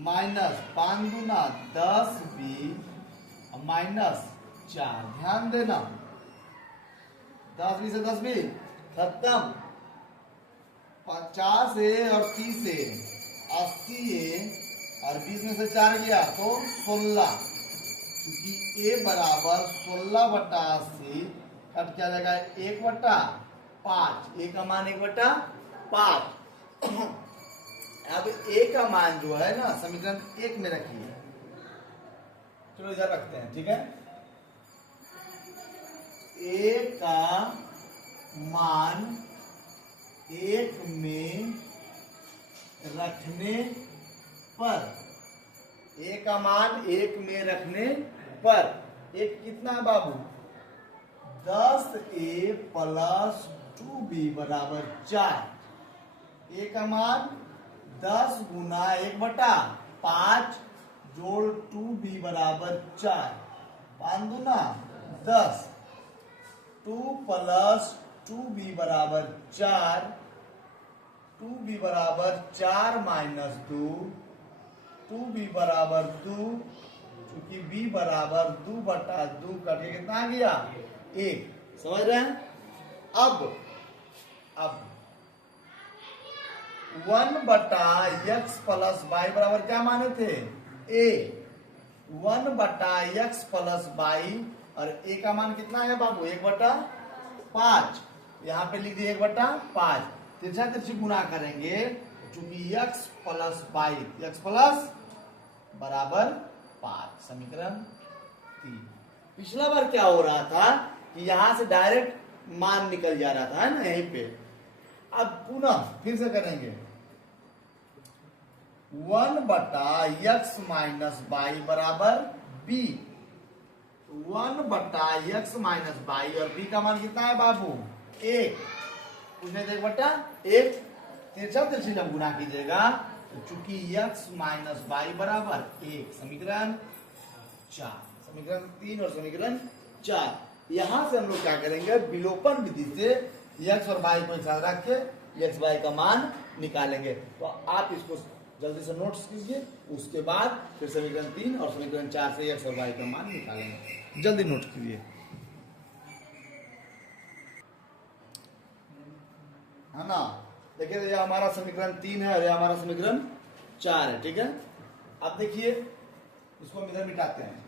माइनस 5 दूना 10b माइनस 4। ध्यान देना, 10 से 10 भी खत्म, 50a और 30a 80a और 20 में से 4 गया तो 16, क्योंकि a बराबर 16/80 कट क्या जाएगा 1/5, a का मान 1/5। अब a का मान जो है ना समीकरण 1 में रखिए, चलो इधर रखते हैं, ठीक है। a का मान 1 में रखने पर, a का मान 1 में रखने पर एक कितना है बाबू, 10a प्लस 2b बराबर 4। a का मान 10 गुना 1/5 जोड़ 2b बराबर 4, 5 दूना 10, 2 प्लस 2b बराबर 4, 2b बराबर 4 माइनस 2, 2b बराबर 2, क्योंकि b बराबर 2/2 करके कितना आ गया 1। समझ रहे हैं। अब 1/x प्लस y बराबर क्या माने थे a, 1/x प्लस y और a का मान कितना है बाबू 1/5, यहाँ पे लिख दिए 1/5, तिरछा तिरछी गुना करेंगे चूंकि x plus y, x plus बराबर 5। समीकरण 3। पिछला बार क्या हो रहा था कि यहां से डायरेक्ट मान निकल जा रहा था, है ना, यहीं पे। अब पुनः फिर से करेंगे, 1/x माइनस y बराबर b, 1/x माइनस y और b का मान कितना है बाबू 1, उसमें 1/1, तिरछा तिरछी जब गुना कीजिएगा तो चूंकि x माइनस y बराबर 1। समीकरण 4, समीकरण 3 और समीकरण 4। यहां से हम लोग क्या करेंगे, विलोपन विधि से x और y को एक साथ रख के x y का मान निकालेंगे। तो आप इसको जल्दी से नोट्स कीजिए, उसके बाद फिर समीकरण 3 और समीकरण 4 से x और y का मान निकालेंगे। जल्दी नोट कीजिए, है ना। देखिए ये हमारा समीकरण 3 है और ये हमारा समीकरण 4 है, ठीक है। अब देखिए इसको हम इधर मिटाते हैं।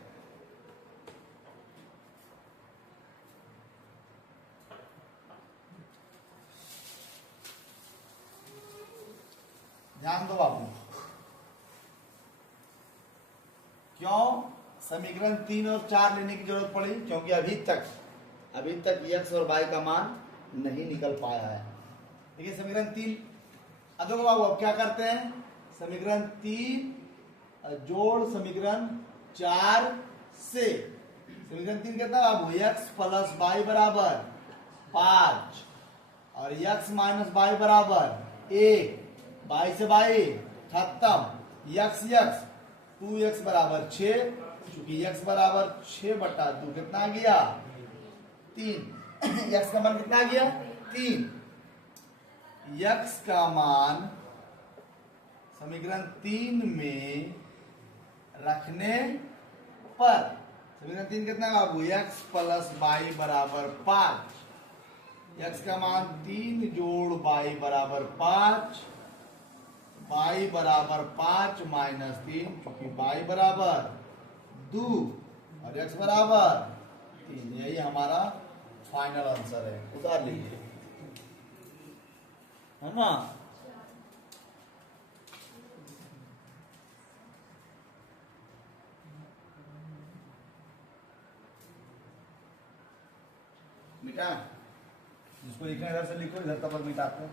ध्यान दो बाबू, क्यों समीकरण 3 और 4 लेने की जरूरत पड़ी, क्योंकि अभी तक x और y का मान नहीं निकल पाया है। देखिए समीकरण 3, अब देखो बाबू अब क्या करते हैं, समीकरण 3 जोड़ समीकरण 4 से, समीकरण 3 कितना बाबू x प्लस y बराबर 5 और x माइनस y बराबर 1, y से y खत्म, x 2x बराबर 6, चूंकि x बराबर 6/2 कितना आ गया 3। x का मान कितना आ गया 3। x का मान समीकरण 3 में रखने पर समीकरण 3 कितना है बाबू x प्लस y बराबर 5। x का मान 3 जोड़ y बराबर 5, y बराबर 5 माइनस 3, क्योंकि y बराबर 2 और x बराबर 3। यही हमारा फाइनल आंसर है, उतार लीजिए, है ना। मिटा, जिसको लिखना इधर से लिखो, इधर तक मिटाते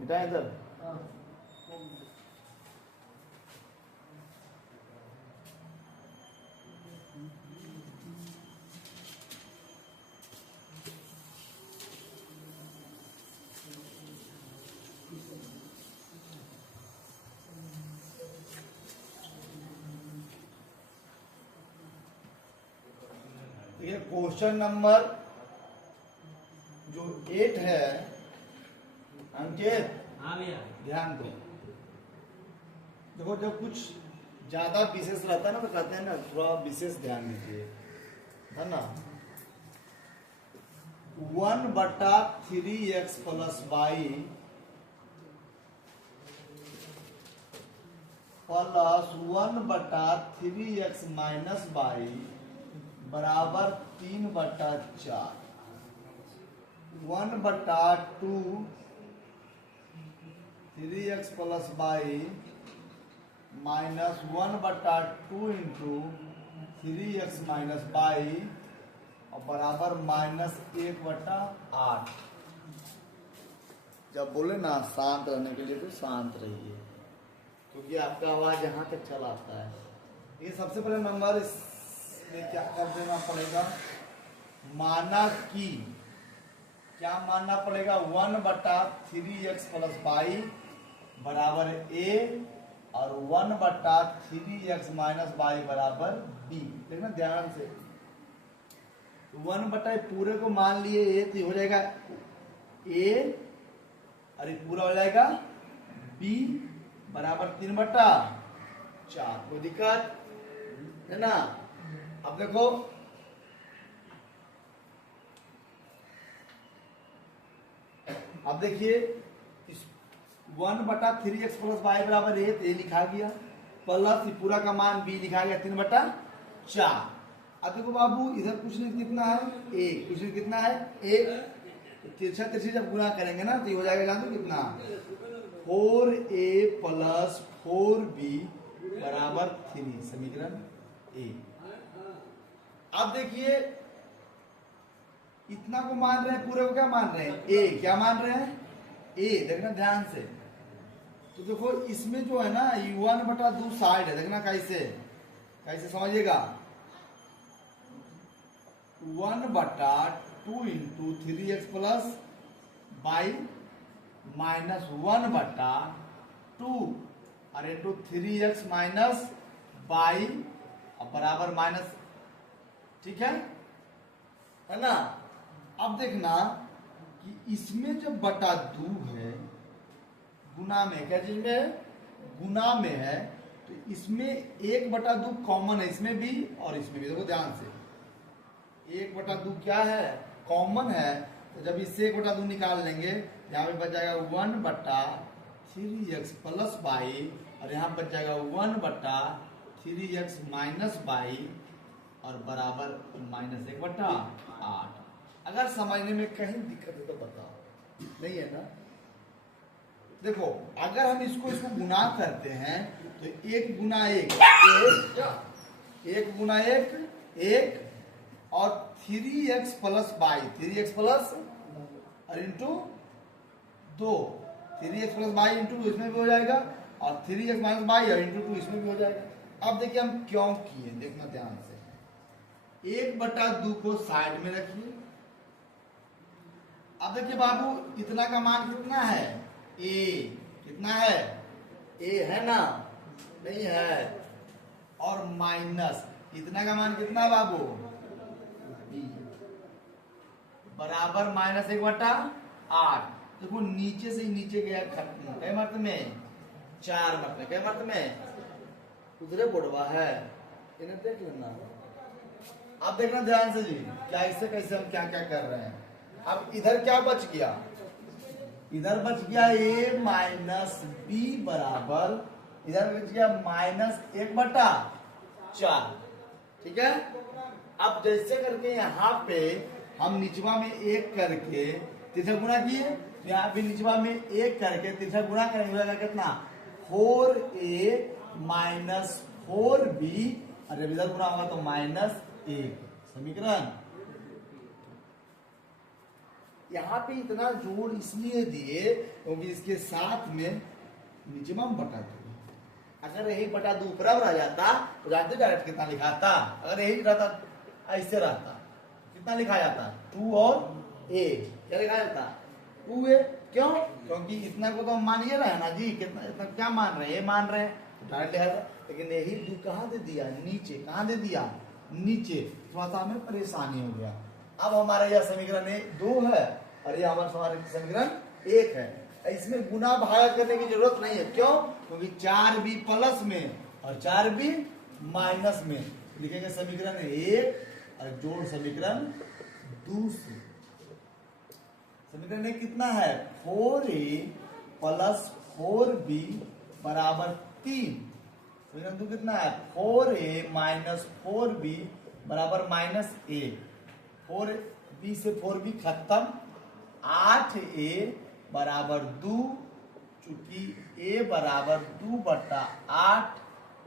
मिटा इधर। ये क्वेश्चन नंबर जो 8 है अंकित, हाँ भैया, ध्यान दो। देखो जब कुछ ज्यादा विशेष रहता है ना तो कहते हैं ना थोड़ा विशेष ध्यान दीजिए, है ना। 1/3x plus y plus 1/3x minus y बराबर 3/4। 1/2 3x plus y minus 1/2 into 3x minus y और बराबर -1/8। जब बोले ना शांत रहने के लिए तो शांत रहिए, क्योंकि आपका आवाज यहाँ तक चला आता है। ये सबसे पहले नंबर इसमें क्या कर देना पड़ेगा, माना कि क्या मानना पड़ेगा 1/3x प्लस y बराबर a और 1/3x माइनस y बराबर b। देखना ध्यान से, 1/, पूरे को मान लिए a तो हो जाएगा a और ये पूरा हो जाएगा b बराबर 3/4। कोई दिक्कत है ना। अब देखो अब देखिए 1/3x प्लस y बराबर a तो ये लिखा गया, प्लस पूरा का मान b लिखा गया 3/4। अब देखो बाबू इधर कुछ नहीं कितना है एक, कुछ नहीं कितना है एक, तो तिरछा तिरछी जब गुणा करेंगे ना तो ये हो जाएगा, जान दो कितना 4a प्लस 4b बराबर 3, समीकरण a। अब देखिए इतना को मान रहे हैं, पूरे को क्या मान रहे हैं a, क्या मान रहे हैं a। देखना ध्यान से, तो देखो इसमें जो है ना 1/2 साइड है, देखना कैसे कैसे समझिएगा। 1/2 into 3x plus y minus 1/2 और इंटू 3x माइनस y और बराबर माइनस, ठीक है ना। अब देखना कि इसमें जब बटा 2 है गुना में, क्या चीज में है गुना में है, तो इसमें 1/2 कॉमन है, इसमें भी और इसमें भी। देखो ध्यान से 1/2 क्या है कॉमन है, तो जब इससे 1/2 निकाल लेंगे यहाँ पे बच जाएगा 1/3x प्लस y और यहाँ बच जाएगा 1/3x माइनस y और बराबर -1/8। अगर समझने में कहीं दिक्कत है तो बताओ, नहीं है ना। देखो अगर हम इसको गुना करते हैं तो 1 गुना 1 1 गुना 1 1 और 3x plus y 3x plus और into 2 3x plus y into इसमें भी हो जाएगा और 3x माइनस y और इंटू 2 इसमें भी हो जाएगा। अब देखिए हम क्यों किए, देखना ध्यान से। 1/2 को साइड में रखिए। अब देखिए बाबू इतना का मान कितना है a, कितना है ए है ना, नहीं है, और माइनस इतना का मान कितना बाबू, बी बराबर माइनस 1/8। देखो नीचे से नीचे गया खत्म, कई मत में 4 मत में, कई मत में उधरे बोर्डवा है, इन्हें देख लेना। आप देखना ध्यान से जी, क्या इससे कैसे हम क्या क्या कर रहे हैं। अब इधर क्या बच गया, इधर बच गया a माइनस बी बराबर, इधर बच गया -1/4। ठीक है। अब जैसे करके यहाँ पे हम निचवा में 1 करके तीसरा गुणा किए, यहाँ पे निचवा में 1 करके तीसरा गुणा करेंगे कितना, 4a माइनस 4b, और जब इधर गुणा होगा तो -1 समीकरण। यहाँ पे इतना जोड़ इसलिए दिए क्योंकि इसके साथ में नीचे में बटा 2, अगर यही बटा 2 ऊपर रह जाता तो जानते डायरेक्ट कितना लिखाता, अगर यही रहता ऐसे रहता कितना लिखा जाता, 2 और a, क्या लिखा जाता 2a। क्यों, क्योंकि इतना को तो हम मानिए रहे ना जी, कितना इतना क्या मान रहे हैं, a मान रहे हैं, डायरेक्ट लिखा था। लेकिन यही 2 कहाँ दे दिया, नीचे, कहाँ दे दिया, नीचे, थोड़ा सा हमें परेशानी हो गया। अब हमारा यह समीकरण 2 है और ये हमारा समीकरण 1 है। इसमें गुना भाग करने की जरूरत नहीं है, क्यों, क्योंकि 4b प्लस में और 4b माइनस में लिखेंगे समीकरण 1 और जोड़ समीकरण 2 से। समीकरण 1 कितना है, 4a प्लस 4b बराबर 3। समीकरण 2 कितना है, 4a माइनस 4b बराबर -1। 4b से 4b खत्म, 8a बराबर 2, चूंकि a बराबर 2/8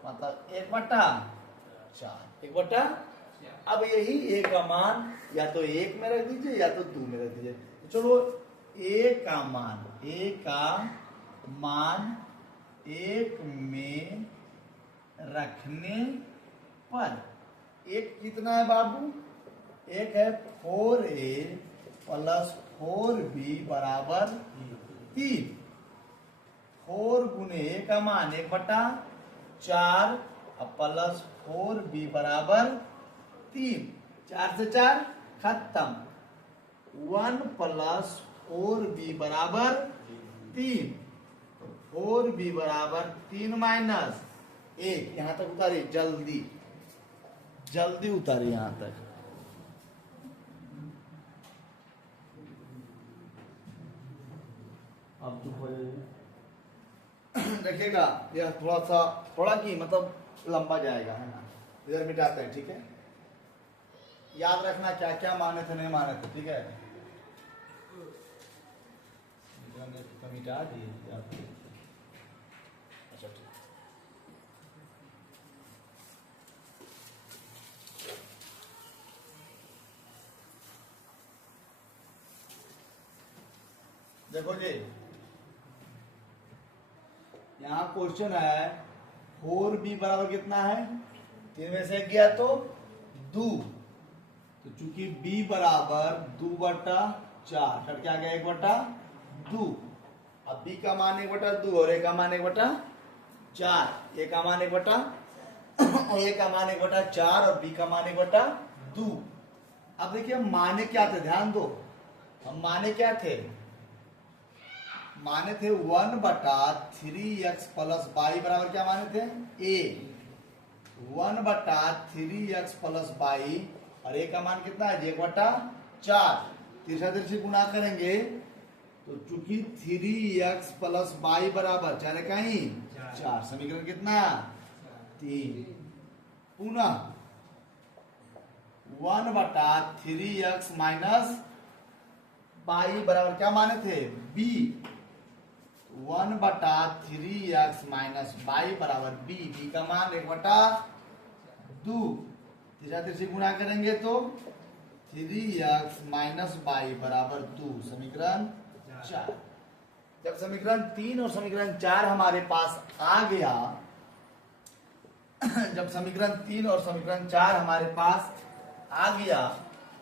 मतलब 1/4, 1/। अब यही a का मान या तो 1 में रख दीजिए या तो 2 में रख दीजिए। चलो a का मान 1 में रखने पर 1 कितना है बाबू, 1 है 4a प्लस 4b बराबर 3। 4 गुने a का मान 1/4 प्लस 4b बराबर 3, 4 से 4 खत्म, 1 प्लस 4b बराबर 3, 4b बराबर 3 माइनस 1। यहां तक उतारिए, जल्दी जल्दी उतारिए यहां तक। अब चुप हो जाइए। देखिएगा यह थोड़ा की मतलब लंबा जाएगा, है ना, इधर मिटाते हैं, ठीक है। याद रखना क्या क्या माने थे नहीं माने थे, ठीक है। मिटा दिए, अच्छा ठीक। देखो जी, यहाँ क्वेश्चन है 4b बराबर कितना है, 3 में से गया तो 2, तो चूंकि b बराबर 2/4 कट के आ गया 1/2। अब b का मान 1/2 और a का मान 1/4, a का मान 1/4 और b का मान 1/2। अब देखिए माने क्या थे, ध्यान दो, हम माने क्या थे, माने थे 1/3x प्लस y बराबर क्या माने थे, a। 1/3x प्लस y और a का मान कितना है, 1/4। तीसरा से गुणा करेंगे तो चूंकि 3x प्लस y बराबर 4 कहीं 4, समीकरण कितना 3। पुनः 1/3x माइनस y बराबर क्या माने थे, b। 1/3x माइनस y बराबर b, b का मान 1/2। तीसरा से गुणा करेंगे तो 3x माइनस y बराबर 2, समीकरण 4। जब समीकरण 3 और समीकरण 4 हमारे पास आ गया, जब समीकरण 3 और समीकरण 4 हमारे पास आ गया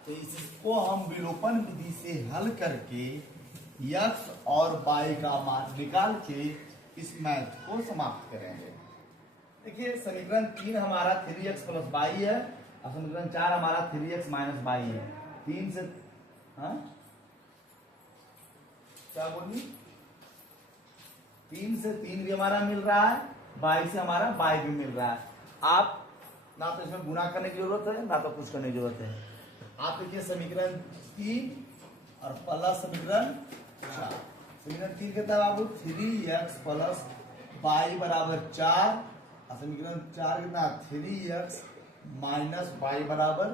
तो इसको हम विलोपन विधि से हल करके x और y का मान निकाल के इस मैथ को समाप्त करेंगे। देखिए समीकरण 3 हमारा 3x प्लस वाई है और समीकरण 4 हमारा 3x माइनस वाई है। 3 से क्या बोली 3 से 3 भी हमारा मिल रहा है, बाई से हमारा बाई भी मिल रहा है। आप ना तो इसमें गुणा करने की जरूरत है ना तो कुछ करने की जरूरत है। आप देखिए समीकरण 3 और प्लस समीकरण 4। समीकरण 3 कहता है बाबू 3x प्लस वाई बराबर 4 और समीकरण 4 कितना 3x माइनस वाई बराबर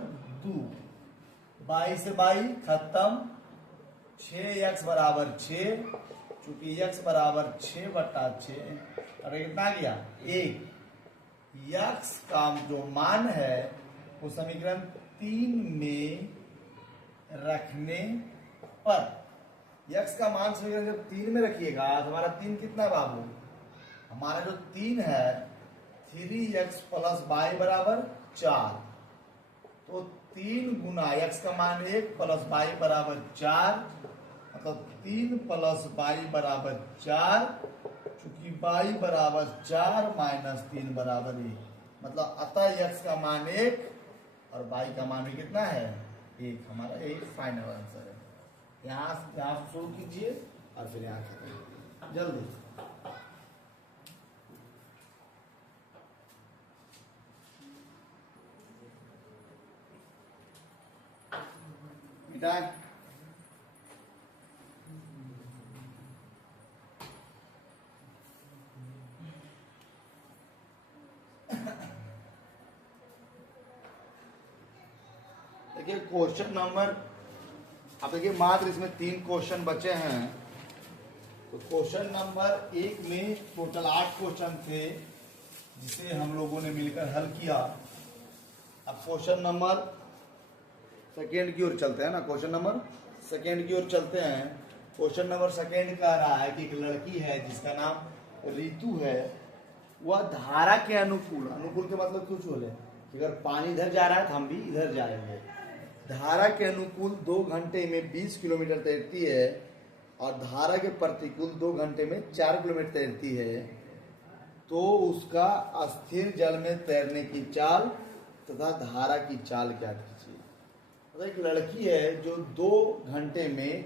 2। बाई से बाई खत्म, 6x बराबर 6, चूंकि x बराबर 6/6 और कितना गया 1। x का जो मान है वो समीकरण 3 में रखने पर, x का मान समीकरण जब 3 में रखिएगा तो हमारा 3 कितना बाबू, हमारा जो 3 है 3x प्लस वाई बराबर 4, तो 3 गुना x का मान 1 प्लस वाई बराबर 4, मतलब 3 प्लस वाई बराबर 4, चूंकि वाई बराबर 4 माइनस 3 बराबर 1, मतलब अतः x का मान 1 और y का मान भी कितना है 1। हमारा एक फाइनल आंसर है। यहाँ शुरू कीजिए और फिर यहाँ खत्म जल्दी। बेटा देखिए क्वेश्चन नंबर, अब देखिए मात्र इसमें 3 क्वेश्चन बचे हैं। तो क्वेश्चन नंबर 1 में टोटल 8 क्वेश्चन थे जिसे हम लोगों ने मिलकर हल किया। अब क्वेश्चन नंबर सेकेंड की ओर चलते हैं ना, क्वेश्चन नंबर सेकेंड की ओर चलते हैं। क्वेश्चन नंबर सेकेंड कह रहा है कि एक लड़की है जिसका नाम रितु है, वह धारा के अनुकूल, अनुकूल के मतलब कुछ बोले कि अगर पानी इधर जा रहा है तो हम भी इधर जाएंगे, धारा के अनुकूल 2 घंटे में 20 किलोमीटर तैरती है और धारा के प्रतिकूल 2 घंटे में 4 किलोमीटर तैरती है, तो उसका अस्थिर जल में तैरने की चाल तथा धारा की चाल क्या कीजिए। तो एक लड़की है जो 2 घंटे में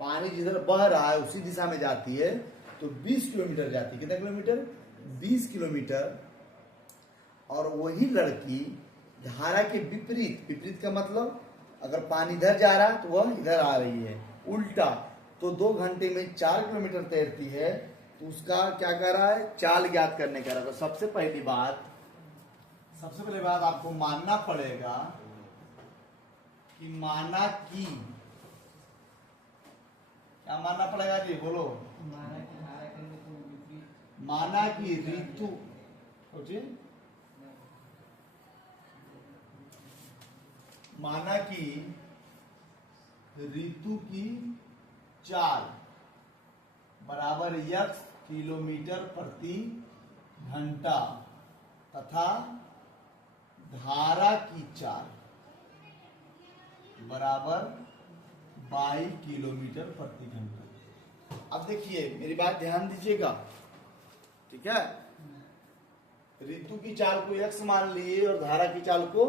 पानी जिधर बह रहा है उसी दिशा में जाती है, तो 20 किलोमीटर जाती है। कितना किलोमीटर 20 किलोमीटर। और वही लड़की धारा के विपरीत, विपरीत का मतलब अगर पानी इधर जा रहा है तो वह इधर आ रही है, उल्टा, तो 2 घंटे में 4 किलोमीटर तैरती है, तो उसका क्या कर रहा है चाल ज्ञात करने का रहा। तो सबसे पहली बात आपको मानना पड़ेगा कि माना कि, क्या मानना पड़ेगा जी बोलो, माना कि ऋतु, सोचिए, माना कि ऋतु की चाल बराबर x किलोमीटर प्रति घंटा तथा धारा की चाल बराबर 22 किलोमीटर प्रति घंटा। अब देखिए मेरी बात ध्यान दीजिएगा, ठीक है। ऋतु की चाल को x मान लिए और धारा की चाल को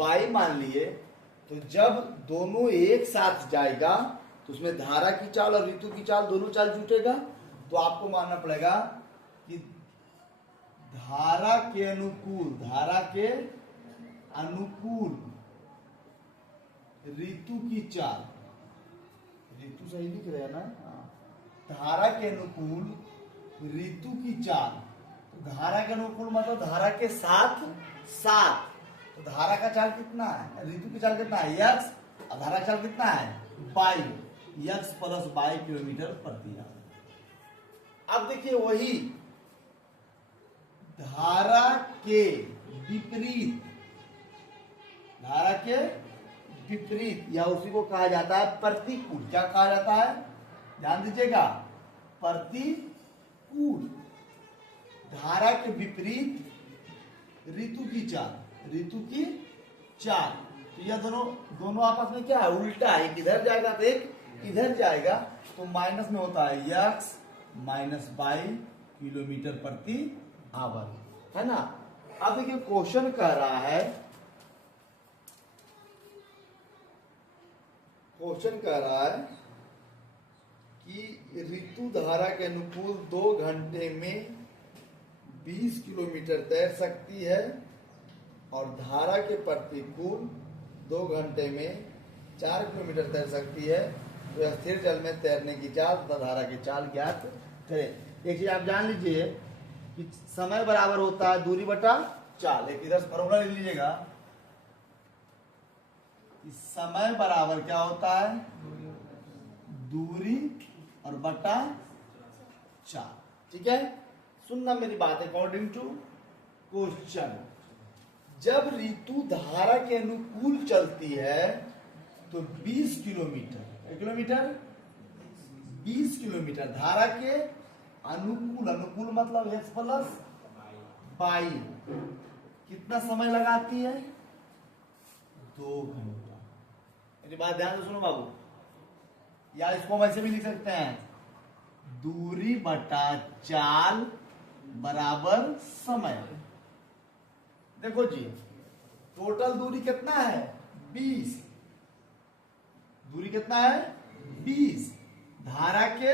y मान लिए, तो जब दोनों एक साथ जाएगा तो उसमें धारा की चाल और ऋतु की चाल दोनों चाल जुटेगा। तो आपको मानना पड़ेगा कि धारा के अनुकूल ऋतु की चाल, ऋतु सही लिख रहे हैं ना, धारा के अनुकूल ऋतु की चाल, तो धारा के अनुकूल मतलब धारा के साथ साथ, तो धारा का चाल कितना है, ऋतु की चाल कितना है x और धारा का चाल कितना है y, x plus y kilometre प्रति घंटा। अब देखिए वही धारा के विपरीत या उसी को कहा जाता है प्रतिकूल। क्या कहा जाता है ध्यान दीजिएगा, प्रतिकूल, धारा के विपरीत ऋतु की चाल। तो यह दोनों आपस में क्या है उल्टा है, एक इधर जाएगा तो एक इधर जाएगा, तो माइनस में होता है x माइनस y किलोमीटर प्रति आवर, है ना। अब देखिए क्वेश्चन कह रहा है, कि ऋतु धारा के अनुकूल 2 घंटे में 20 किलोमीटर तैर सकती है और धारा के प्रतिकूल 2 घंटे में 4 किलोमीटर तैर सकती है। तो स्थिर जल में तैरने की चाल तथा धारा की चाल ज्ञात करें। एक चीज आप जान लीजिए कि समय बराबर होता है दूरी बटा चाल। एक इधर फॉर्मूला लिख लीजिएगा कि समय बराबर क्या होता है, दूरी और बटा चाल। ठीक है, सुनना मेरी बात। अकॉर्डिंग टू क्वेश्चन, जब ऋतु धारा के अनुकूल चलती है तो 20 किलोमीटर, 20 किलोमीटर धारा के अनुकूल, अनुकूल मतलब x प्लस बाई, कितना समय लगाती है, 2 घंटा। मेरी बात ध्यान से सुनो बाबू, या इसको हम ऐसे भी लिख सकते हैं, दूरी बटा चाल बराबर समय। देखो जी, टोटल दूरी कितना है, 20। दूरी कितना है, 20। धारा के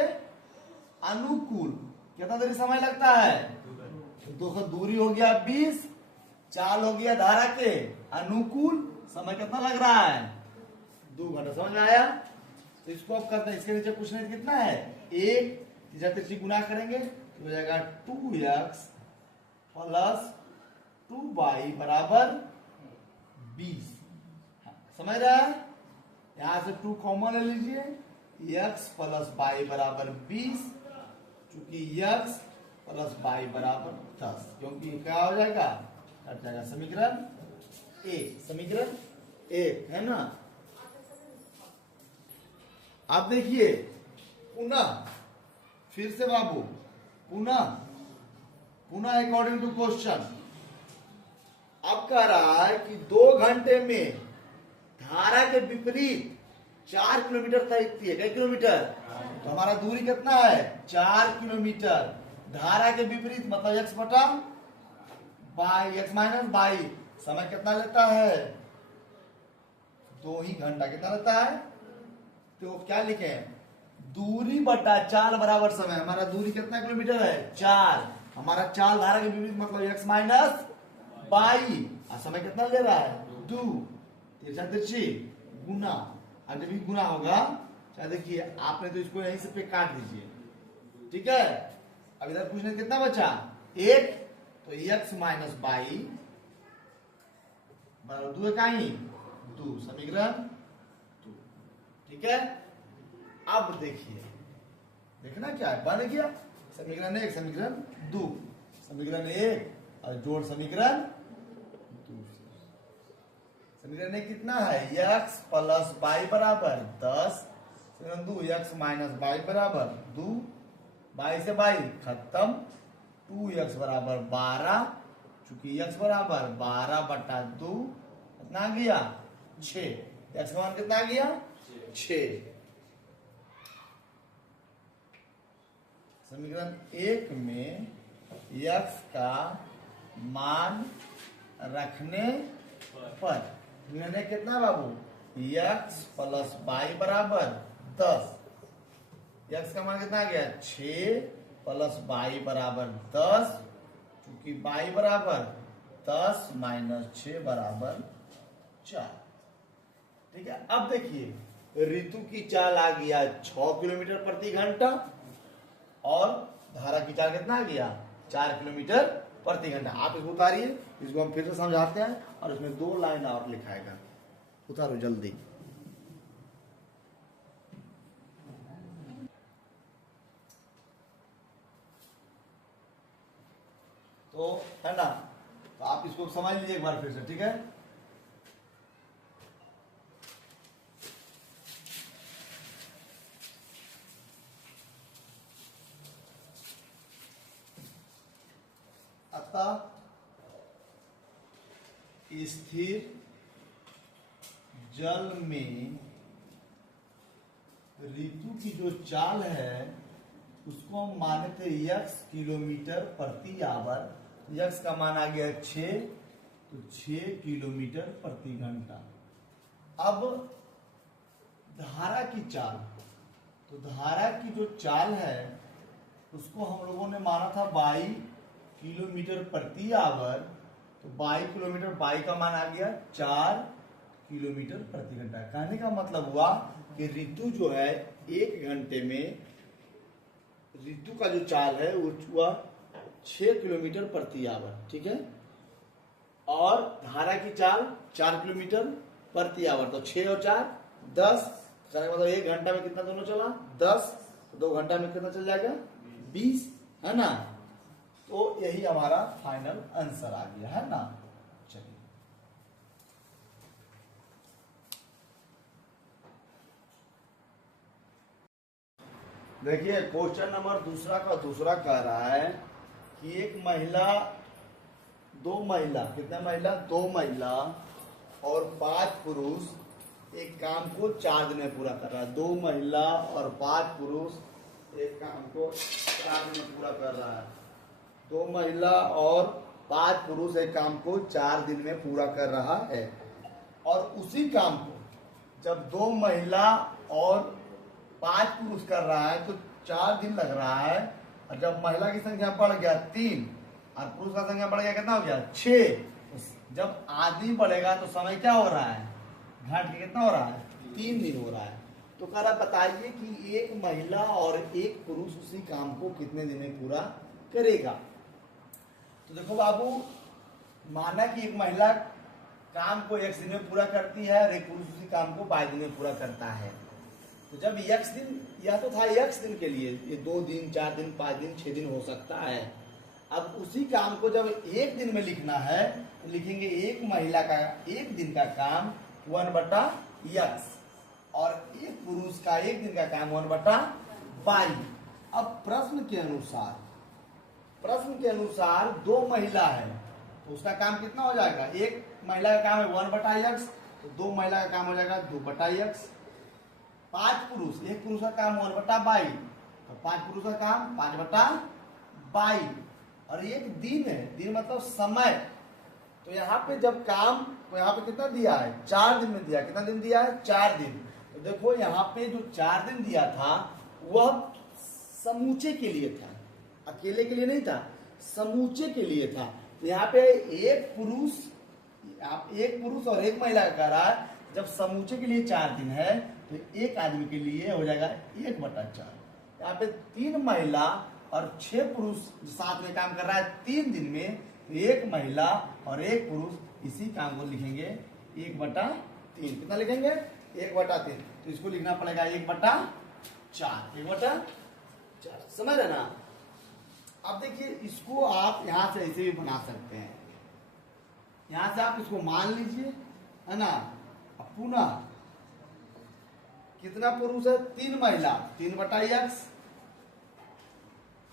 अनुकूल कितना देरी समय लगता है, तो दूरी हो गया 20, चाल हो गया धारा के अनुकूल, समय कितना लग रहा है, 2 घंटा। समझ में आया। तो इसको अब करते हैं, इसके नीचे कुछ नहीं, कितना है 1, तीसरा तीसरी गुना करेंगे तो हो जाएगा 2x प्लस 2y बराबर 20। समझ रहा है। यहां से 2 कॉमन ले लीजिए, x प्लस y बराबर 20, चूंकि x प्लस y बराबर 10, क्योंकि क्या हो जाएगा, कट जाएगा। समीकरण ए, समीकरण ए है ना। आप देखिए पुनः, फिर से बाबू, पुनः अकॉर्डिंग टू क्वेश्चन, अब कह रहा है कि 2 घंटे में धारा के विपरीत 4 किलोमीटर तैरती है। कितने किलोमीटर, तो हमारा दूरी कितना है, 4 किलोमीटर। धारा के विपरीत मतलब x बटा बाई, x माइनस बाई, समय कितना लेता है, 2 ही घंटा। कितना लेता है, तो क्या लिखे, दूरी बटा चाल बराबर समय। हमारा दूरी कितना किलोमीटर है, 4। हमारा चाल धारा के विपरीत मतलब x माइनस बाई, और समय कितना ले रहा है, 2। तिरछा तिरछी गुना, और जब भी गुना होगा, चाहे देखिए आपने तो इसको यहीं से पे काट दीजिए, ठीक है। अब इधर पूछने कितना बचा, 1, तो x माइनस बाई बराबर 2 इकाई 2, समीकरण 2। ठीक है। अब देखिए, देखना क्या है, बन गया समीकरण 1 समीकरण 2, समीकरण 1 और जोड़ समीकरण 2। समीकरण 1 कितना है, x प्लस बाई बराबर 10, समीकरण 2 x माइनस बाई बराबर 2, बाई से बाई खत्म, 2x बराबर 12, चूंकि x बराबर 12 बटा 2 कितना आ गया, 6। x का मान कितना आ गया, 6। समीकरण 1 में x का मान रखने पर मैंने कितना बाबू, x प्लस बाई बराबर 10, x का मान कितना आ गया, 6 प्लस बाई बराबर 10, क्योंकि बाई बराबर 10 माइनस 6 बराबर 4। ठीक है। अब देखिए ऋतु की चाल आ गया 6 किलोमीटर प्रति घंटा और धारा की चाल कितना आ गया, 4 किलोमीटर प्रति घंटा। आप इसको उतारिए, इसको हम फिर से समझाते हैं और इसमें 2 लाइन और लिखाएगा। उतारो जल्दी। तो है ना, तो आप इसको समझ लीजिए एक बार फिर से, ठीक है। अतः स्थिर जल में ऋतु की जो चाल है उसको हम माने थे x किलोमीटर प्रति आवर। x का मान आ गया 6, तो 6 किलोमीटर प्रति घंटा। अब धारा की चाल, तो धारा की जो चाल है उसको हम लोगों ने माना था 22 किलोमीटर प्रति आवर। तो 22 किलोमीटर, 22 का मान आ गया 4 किलोमीटर प्रति घंटा। कहने का मतलब हुआ कि ऋतु जो है 1 घंटे में, ऋतु का जो चाल है वो हुआ 6 किलोमीटर प्रति आवर, ठीक है। और धारा की चाल 4 किलोमीटर प्रति आवर, तो 6 और 4 10, मतलब 1 घंटा में कितना दोनों चला 10, 2 घंटा में कितना चल जाएगा 20, है ना। तो यही हमारा फाइनल आंसर आ गया, है ना। चलिए देखिए क्वेश्चन नंबर दूसरा का दूसरा कह रहा है कि एक महिला, 2 महिला, कितने महिला 2 महिला और 5 पुरुष एक काम को 4 दिन में पूरा कर रहा है। 2 महिला और 5 पुरुष एक काम को 4 दिन में पूरा कर रहा है। 2 महिला और 5 पुरुष एक काम को 4 दिन में पूरा कर रहा है। और उसी काम को जब 2 महिला और 5 पुरुष कर रहा है तो 4 दिन लग रहा है। और जब महिला की संख्या बढ़ गया 3 और पुरुष का संख्या बढ़ गया कितना हो गया 6, जब आदमी बढ़ेगा तो समय क्या हो रहा है, घट के कितना हो रहा है 3 दिन हो रहा है। तो कह रहा बताइए कि एक महिला और एक पुरुष उसी काम को कितने दिन में पूरा करेगा। तो देखो बाबू, माना कि एक महिला काम को 1 दिन में पूरा करती है और एक पुरुष उसी काम को 22 दिन में पूरा करता है। तो जब x दिन, या तो था x दिन के लिए, ये 2 दिन 4 दिन 5 दिन 6 दिन हो सकता है। अब उसी काम को जब 1 दिन में लिखना है तो लिखेंगे एक महिला का 1 दिन का काम 1/x और एक पुरुष का 1 दिन का काम 1/22। अब प्रश्न के अनुसार 2 महिला है तो उसका काम कितना हो जाएगा, एक महिला का काम है 1/x, तो 2 महिला का काम हो जाएगा 2/x। 5 पुरुष, एक पुरुष का काम 1/22, तो 5 पुरुष का काम 5/22। और एक दिन है, दिन मतलब समय, तो यहाँ पे जब काम, तो यहाँ पे कितना दिया है 4 दिन में दिया, कितना दिन दिया है 4 दिन। तो देखो यहाँ पे जो 4 दिन दिया था वह समूचे के लिए था, अकेले के लिए नहीं था, समूचे के लिए था। तो यहाँ पे एक पुरुष और एक महिला का कह रहा है, जब समूचे के लिए 4 दिन है तो एक आदमी के लिए हो जाएगा 1/4। यहाँ पे 3 महिला और 6 पुरुष साथ में काम कर रहा है 3 दिन में, तो एक महिला और एक पुरुष इसी काम को लिखेंगे 1/3। कितना लिखेंगे 1/3, तो इसको लिखना पड़ेगा 1/4, 1/4, समझ रहे ना। अब देखिए इसको आप यहां से ऐसे भी बना सकते हैं, यहां से आप इसको मान लीजिए, है ना। अब पुनः कितना पुरुष है 3 महिला 3/x,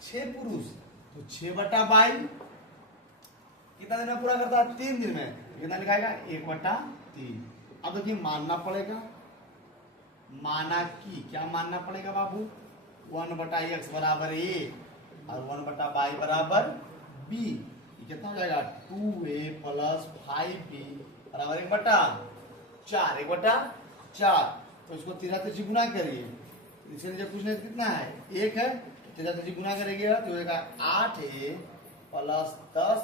6 पुरुष तो 6/22, कितना दिन में पूरा करता है 3 दिन में, कितना लिखाएगा 1/3। अब देखिए मानना पड़ेगा, माना कि क्या मानना पड़ेगा बाबू, 1/x बराबर a और 1/22 बराबर b। कितना हो जाएगा 2a + 5b बराबर 1/4, 1/4। तो इसको 3 गुना करिए, इससे जब पूछने कितना है 1 है, 3 गुना करेंगे तो होगा 8a + 10,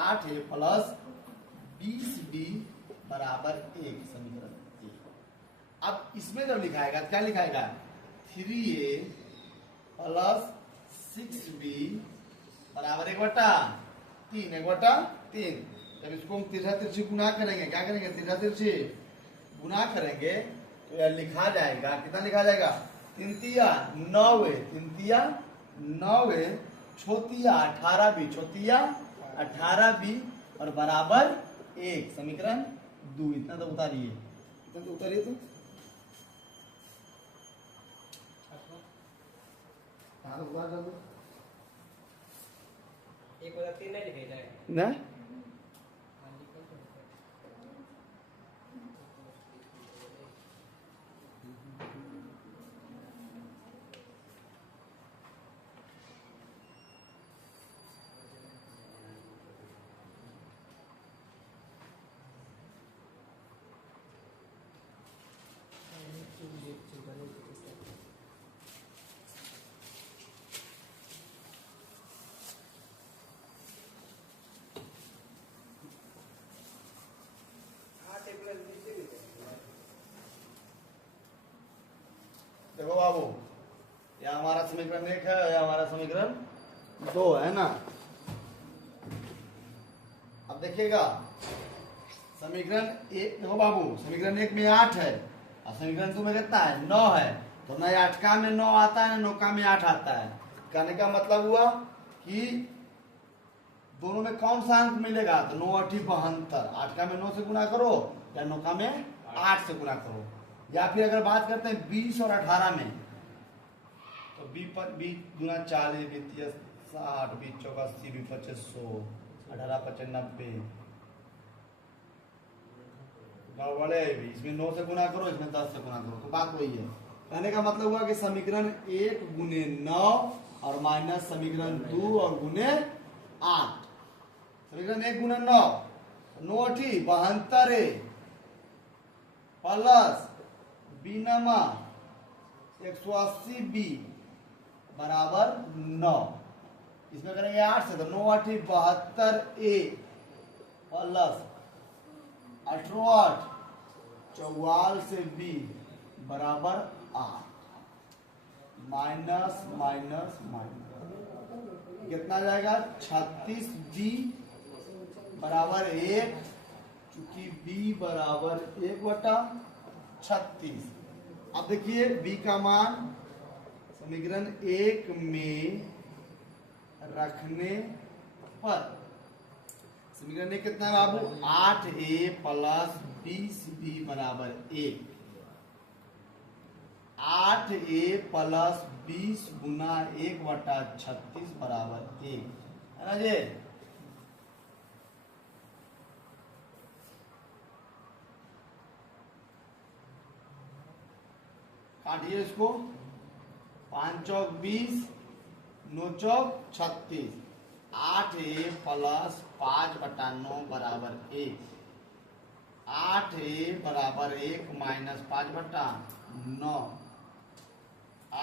8a + 20b बराबर 1, समीकरण 1। अब इसमें जब लिखाएगा क्या लिखाएगा 3a + 6b बराबर 1/3, 1/3। जब इसको हम 3 गुना करेंगे, क्या करेंगे 3 गुना करेंगे तो यह लिखा जाएगा, कितना लिखा जाएगा 3 तिया 9, 3 तिया 9, छोतिया 18b, छोतिया 18b और बराबर 1, समीकरण 2। इतना तो उतारिए, इतना तो उतारिए, तो उतार दो, 1/3 नहीं लिखे जाए ना। या हमारा समीकरण 1 है या हमारा समीकरण 2 है ना। अब देखिएगा समीकरण 1 देखो बाबू, समीकरण 1 में 8 है और समीकरण 2 में कितना है 9 है। तो ना 8 का में 9 आता है ना 9 का में 8 आता है। कहने का मतलब हुआ कि दोनों में कौन सा अंक मिलेगा, तो 9 8 72। 8 का में 9 से गुना करो या 9 का में 8 से गुना करो। या फिर अगर बात करते हैं 20 और 18 में, तो 20 गुना 40 20 60 20 चौका 80 20 25 100 18 25 90। बड़े इसमें 9 से गुना करो, इसमें 10 से गुना करो, तो बात वही है। कहने का मतलब हुआ कि समीकरण 1 गुने 9 और माइनस समीकरण 2 और गुने 8। समीकरण 1 गुने 9 9 8 72 प्लस बीनमा 180 बी बराबर 9। इसमें करेंगे 8 से, तो 9 8 72 ए प्लस 18 44 से बी बराबर 8 माइनस माइनस माइनस कितना जाएगा 36 बी बराबर 1, चूंकि बी बराबर 1/36। अब देखिए बी का मान समीकरण 1 में रखने पर समीकरण 1 कितना है बाबू 8a प्लस 20b बराबर 1। 8a प्लस 20 गुना 1/36 बराबर 1 है ना जी। काटिए इसको, 5 चौक 20 9 चौक 36। 8a प्लस 5/9 बराबर 1। 8a बराबर 1 माइनस 5/9।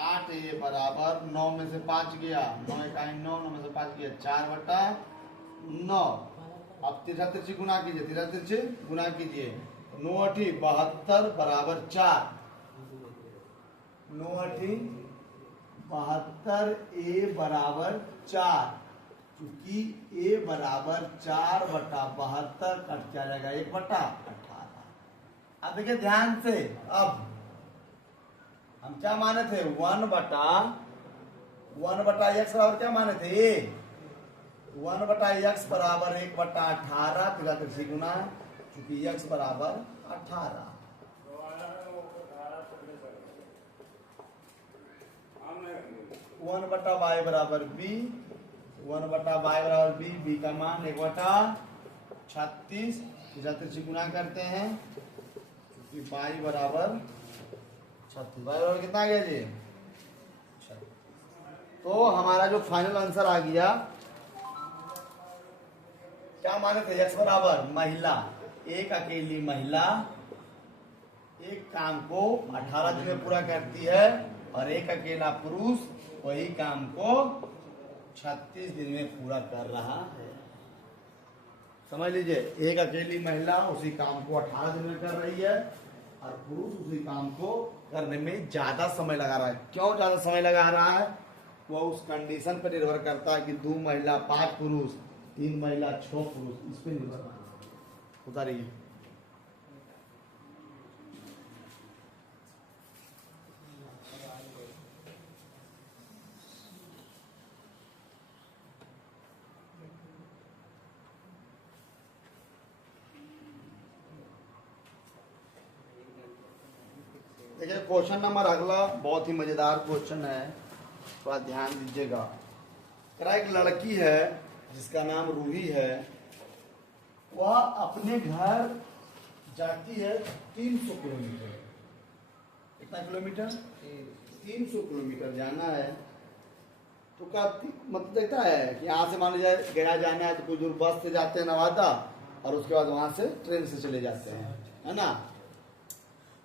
8a बराबर 9 में से 5 गया 9 इकाई 9 9 में से 5 गया 4/9। अब तिरछा तिरछी गुना कीजिए, तिरछा तिरछी गुना कीजिए। 9 8 72 बराबर 4। 9 8 72 ए बराबर 4, क्योंकि ए बराबर 4/72 कट क्या जाएगा 1/18। अब देखिए ध्यान से, अब हम क्या माने थे 1/x बराबर क्या माने थे 1/x बराबर 1/18 तिरछा तिरछी गुना, क्योंकि x बराबर 18। 1/y बराबर b, 1/y बराबर b, b का मान 1/36 तिरछी गुना करते हैं, क्योंकि y बराबर 36। y बराबर कितना आ गया जी 36। तो हमारा जो फाइनल आंसर आ गया, क्या माने थे x बराबर महिला, एक अकेली महिला एक काम को 18 दिन में पूरा करती है और एक अकेला पुरुष वही काम को 36 दिन में पूरा कर रहा है। समझ लीजिए, एक अकेली महिला उसी काम को 18 दिन में कर रही है और पुरुष उसी काम को करने में ज्यादा समय लगा रहा है। क्यों ज्यादा समय लगा रहा है, वो उस कंडीशन पर निर्भर करता है कि 2 महिला 5 पुरुष, 3 महिला 6 पुरुष, इस पर निर्भर करता है। उतारिए। देखिए क्वेश्चन नंबर अगला बहुत ही मजेदार क्वेश्चन है, थोड़ा ध्यान दीजिएगा। एक लड़की है जिसका नाम रूही है, वह अपने घर जाती है 300 किलोमीटर। कितना किलोमीटर 300 किलोमीटर जाना है। तो क्या मतलब देखता है कि यहाँ से मान लीजिए गया जाना है तो कुछ दूर बस से जाते हैं नवादा और उसके बाद वहां से ट्रेन से चले जाते हैं, है ना।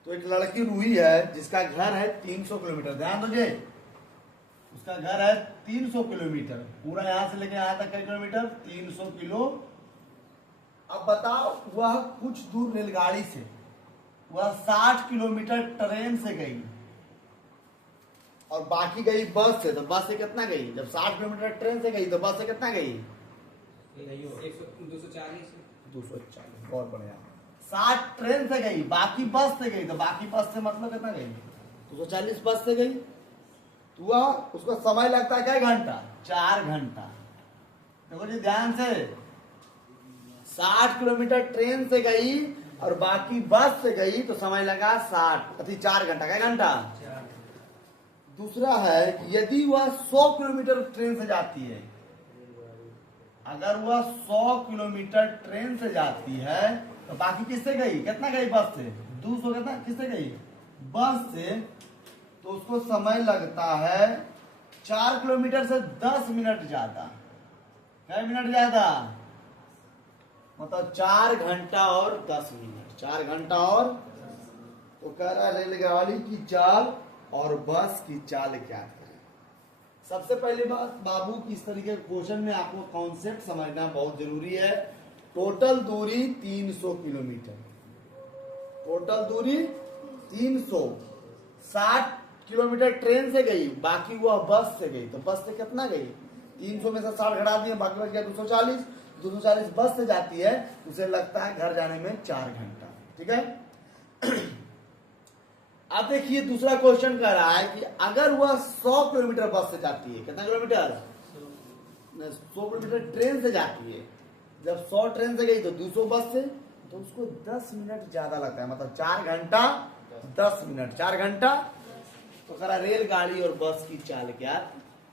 तो एक लड़की रूही है जिसका घर है 300 किलोमीटर। ध्यान दीजिए, उसका घर है 300 किलोमीटर, पूरा यहां से लेके यहां तक किलोमीटर 300 किलो। अब बताओ वह कुछ दूर रेलगाड़ी से, वह 60 किलोमीटर ट्रेन से गई। और बाकी गई बस से, तो बस से कितना गई? जब 60 किलोमीटर ट्रेन से गई तो बस से कितना गई? 240। 240। बहुत बढ़िया। 60 ट्रेन से गई, बाकी बस से गई, तो बाकी बस से मतलब कितना गई? 240 बस से गई। तो हुआ उसको समय लगता है क्या घंटा? 4 घंटा। देखो जी ध्यान से, 60 किलोमीटर ट्रेन से गई और बाकी बस से गई तो समय लगा 4 घंटा। क्या घंटा? दूसरा है कि यदि वह 100 किलोमीटर ट्रेन से जाती है, अगर वह 100 किलोमीटर ट्रेन से जाती है तो बाकी किससे गई? कितना गई बस से? 200। कितना किससे गई? बस से। तो उसको समय लगता है 4 किलोमीटर से 10 मिनट ज्यादा। क्या मिनट ज्यादा? मतलब 4 घंटा और 10 मिनट। 4 घंटा और, तो कह रहा है रेलगाड़ी की चाल और बस की चाल क्या है। सबसे पहली बात बाबू की इस तरीके के क्वेश्चन में आपको कॉन्सेप्ट समझना बहुत जरूरी है। टोटल दूरी 300 किलोमीटर। टोटल दूरी 300। 60 किलोमीटर ट्रेन से गई, बाकी वह बस से गई, तो बस से कितना गई? 300 में से 60 घटा दिए, बाकी बच गया 240। 240 बस से जाती है, उसे लगता है घर जाने में 4 घंटा। ठीक है। अब देखिए दूसरा क्वेश्चन कह रहा है कि अगर वह 100 किलोमीटर बस से जाती है, कितना किलोमीटर? 100 किलोमीटर ट्रेन से जाती है। जब 100 ट्रेन से गई तो 200 बस से, तो उसको 10 मिनट ज्यादा लगता है, मतलब 4 घंटा 10 मिनट। 4 घंटा। तो कह रहा रेलगाड़ी और बस की चाल क्या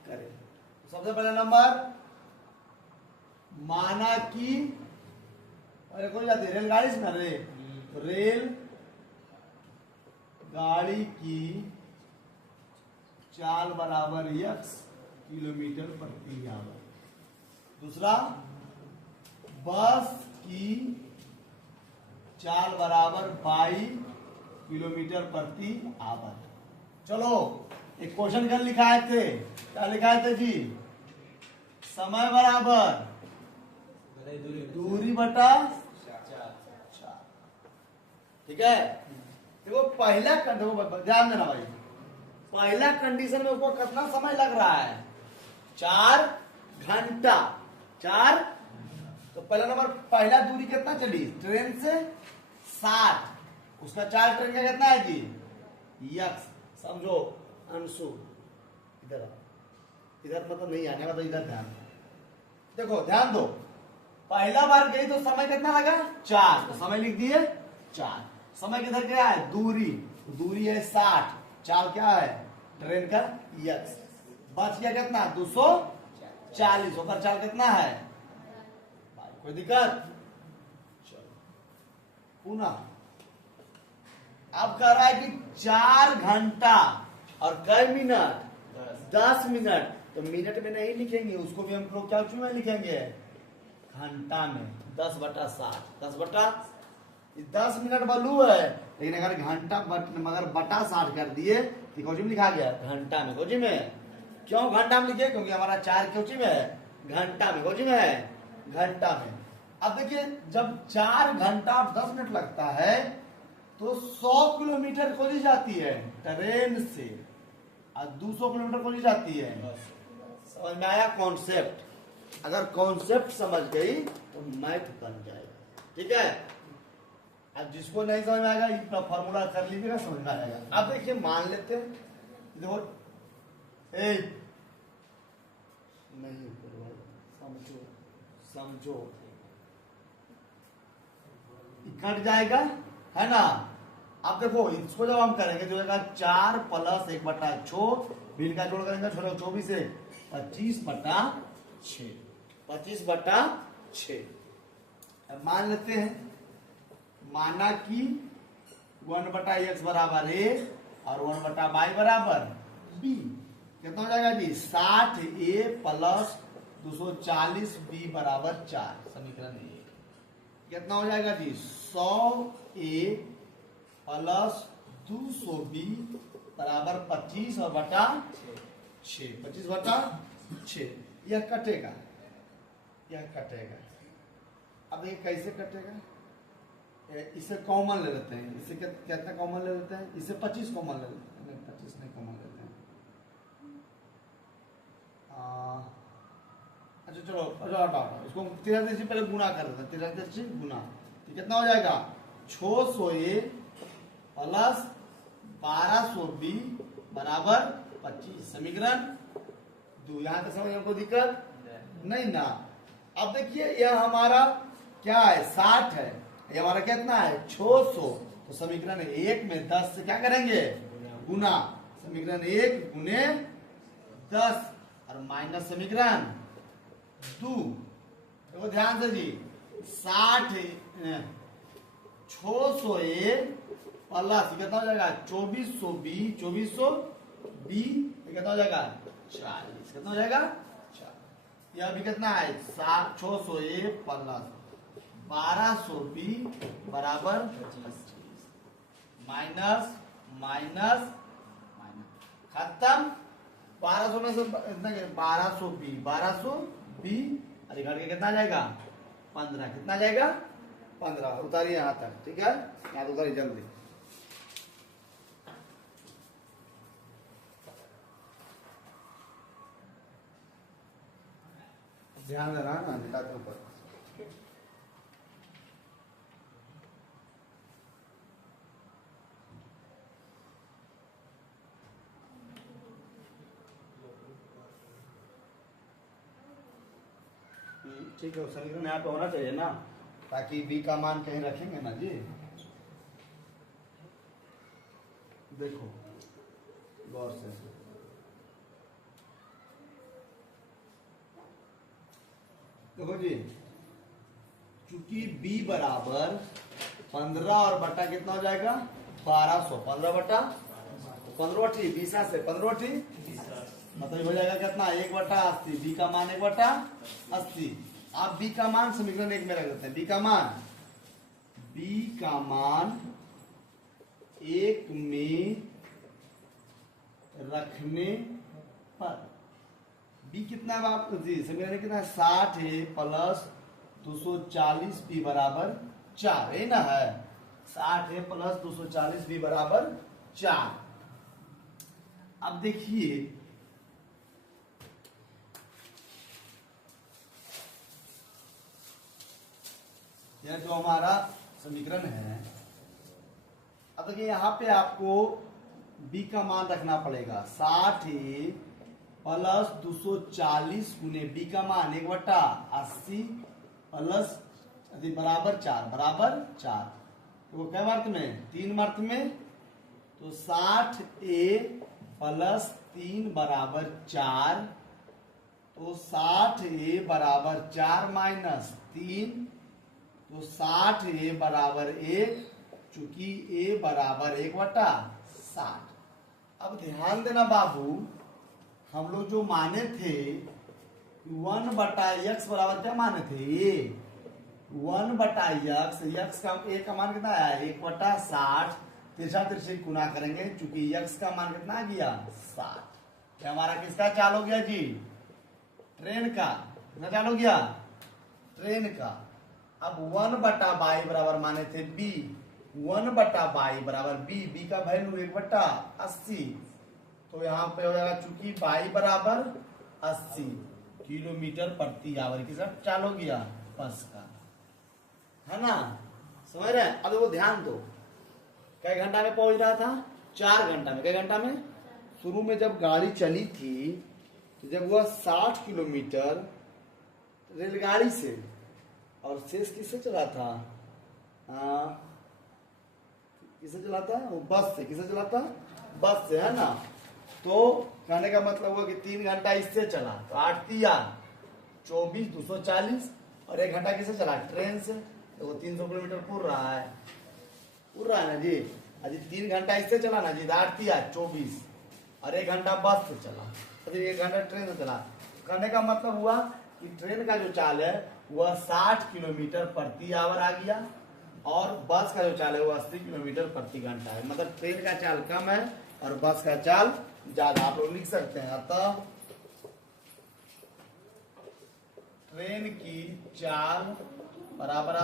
करें। तो सबसे पहला नंबर, माना कि अरे कौन जाती है? रेलगाड़ी से ना रे, तो रेल गाड़ी की चाल बराबर x किलोमीटर प्रति आवर। दूसरा, बस की चाल बराबर y किलोमीटर प्रति आवर। चलो एक क्वेश्चन कर लिखाए थे, क्या लिखाए थे जी? समय बराबर दूरी बटा 4। ठीक है। देखो पहला, देखो ध्यान देना भाई, पहला कंडीशन में उसको कितना समय लग रहा है? 4 घंटा। 4। तो पहला नंबर, पहला दूरी कितना चली ट्रेन से? 60। उसका 4 ट्रेन का कितना है जी? यक्स। समझो अंशु, इधर इधर मतलब नहीं आने, मतलब इधर ध्यान। देखो ध्यान दो, पहला बार गई तो समय कितना लगा? 4। तो समय लिख दिए 4। समय किधर क्या है? दूरी। दूरी है 60। चाल क्या है? ट्रेन का यक्स। बच गया कितना? 240। ऊपर चाल कितना है? कोई दिक्कत? चलो पुनः अब कह रहा है कि 4 घंटा और कई मिनट? 10 मिनट। तो मिनट में नहीं लिखेंगे उसको, भी हम लोग क्या में लिखेंगे? घंटा में। 10/60। 10 मिनट बलू है, लेकिन अगर घंटा मगर बटा 60 कर दिए तो कोची में लिखा गया? घंटा में। कोची में क्यों घंटा में लिखे? क्योंकि हमारा 4 कोची में है? घंटा में। कोची में है? घंटा में। अब देखिए जब 4 घंटा 10 मिनट लगता है तो 100 किलोमीटर खोजी जाती है ट्रेन से और 200 किलोमीटर खोजी जाती है। समझ में आया कॉन्सेप्ट? अगर कॉन्सेप्ट समझ गई तो मैथ बन जाएगा। ठीक है। अब जिसको नहीं समझ में आएगा इतना फॉर्मूला कर लीजिएगा, समझ में आएगा। अब देखिए मान लेते हैं, देखो नहीं समझो समझो, कट जाएगा है ना। अब देखो इसको जब हम करेंगे तो 4 + 1/6, बिल का जोड़ करेंगे 24 से 25/6। 25/6। मान लेते हैं, माना कि 1/x बराबर a और 1/y बराबर b। कितना हो जाएगा जी? 60a + 240b बराबर 4। समीकरण ए कितना हो जाएगा जी? 100a + 200b बराबर 25 और बटा 6। 25/6। यह कटेगा, यह कटेगा। अब ये कैसे कटेगा? इसे कॉमन ले लेते हैं। इसे कितना कॉमन ले लेते हैं? इसे 25 कॉमन ले लेते हैं। 25 नहीं कॉमन लेते हैं, अच्छा चलो अच्छा हटाओ इसको 73 से पहले गुना कर देते हैं 73 से गुना तो कितना हो जाएगा 600A प्लस 1200B बराबर 25 समीकरण 2 यहाँ तक समझ हमको दिक्कत नहीं ना। अब देखिए यह हमारा क्या है 60 है ये हमारा कितना है 600 तो समीकरण 1 में 10 से क्या करेंगे गुना समीकरण 1 गुने 10 और माइनस समीकरण 2 देखो ध्यान से जी 60 600A प्लस कितना हो जाएगा 2400B 2400B कितना हो जाएगा 40 कितना हो जाएगा 40 यह भी कितना है 600A प्लस 1200B बराबर 25 माइनस माइनस माइनस खत्म 1200 में से इतना 1200B अरे घट के कितना जाएगा 15 कितना जाएगा 15 उतारिए यहाँ तक ठीक है यहाँ तो उतारिए जल्दी ध्यान देना ना दिखाते ऊपर ठीक है समीकरण यहाँ पे होना चाहिए ना ताकि b का मान कहीं रखेंगे ना जी देखो गौर से देखो जी चूंकि b बराबर 15 और बटा कितना हो जाएगा 1200 15 बटा 15 टी 20 से 15 टी मतलब हो जाएगा कितना 1/80 b का मान 1/80 आप b का मान समीकरण 1 में रख देते हैं b का मान 1 में रखने पर b कितना है आप जी समीकरण कितना है 60 है प्लस 240 b बराबर 4 है ना है 60 है प्लस 240 b बराबर 4। अब देखिए यह जो हमारा समीकरण है अब देखिए यहाँ पे आपको b का मान रखना पड़ेगा 60 प्लस 240 गुने b का मान 1/80 प्लस बराबर 4 तो क्या मार्क में 3 मार्क में तो 60A प्लस 3 बराबर 4 तो 60A बराबर 4 माइनस 3 तो 60A बराबर 1 चूंकि A बराबर 1/60। अब ध्यान देना बाबू हम लोग जो माने थे 1/x बराबर क्या माने थे 1/x x का a का मान कितना आया 1/60 तिरछा गुना करेंगे चूंकि x का मान कितना आ गया 60 ये हमारा किसका चाल हो गया जी ट्रेन का कितना चाल हो गया ट्रेन का। अब 1/y बराबर माने थे b 1/y बराबर b का वैल्यू 1/80 तो यहाँ पे हो जाएगा चूंकि y बराबर 80 किलोमीटर प्रति आवर किसका चाल हो गया बस का है ना समझ रहे हैं। अब वो ध्यान दो कई घंटा में पहुंच रहा था 4 घंटा में कई घंटा में शुरू में जब गाड़ी चली थी तो जब वह 60 किलोमीटर रेलगाड़ी से और शेष किससे चला था किससे चला था वो बस से किससे चला था बस से है ना। तो कहने का मतलब हुआ कि 3 घंटा इससे चला तो 8 3 24 240 और 1 घंटा किससे चला ट्रेन से तो वो 300 किलोमीटर उड़ रहा है ना जी अजी 3 घंटा इससे चला ना जी 8 3 24 और 1 घंटा बस से चला तो 1 घंटा ट्रेन से चला। कहने का मतलब हुआ कि ट्रेन का जो चाल है वह 60 किलोमीटर प्रति आवर आ गया और बस का जो चाल है वह 80 किलोमीटर प्रति घंटा है मतलब ट्रेन का चाल कम है और बस का चाल ज्यादा आप लोग लिख सकते हैं। अतः ट्रेन की चाल बराबर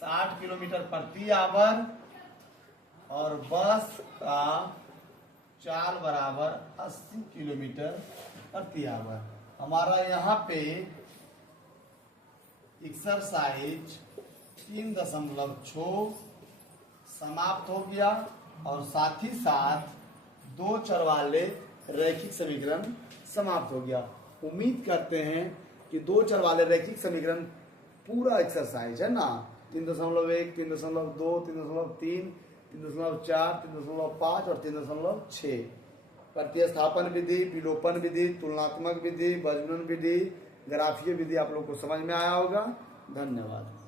60 किलोमीटर प्रति आवर और बस का चाल बराबर 80 किलोमीटर प्रति आवर। हमारा यहाँ पे एक्सरसाइज 3.6 समाप्त हो गया और साथ ही साथ 2 चर वाले रैखिक समीकरण समाप्त हो गया। उम्मीद करते हैं कि 2 चर वाले रैखिक समीकरण पूरा एक्सरसाइज है ना, 3.1, 3.2, 3.3, 3.4, 3.5 और 3.6 प्रतिस्थापन विधि, विलोपन विधि, तुलनात्मक विधि, बजनन विधि, ग्राफीय विधि आप लोग को समझ में आया होगा। धन्यवाद।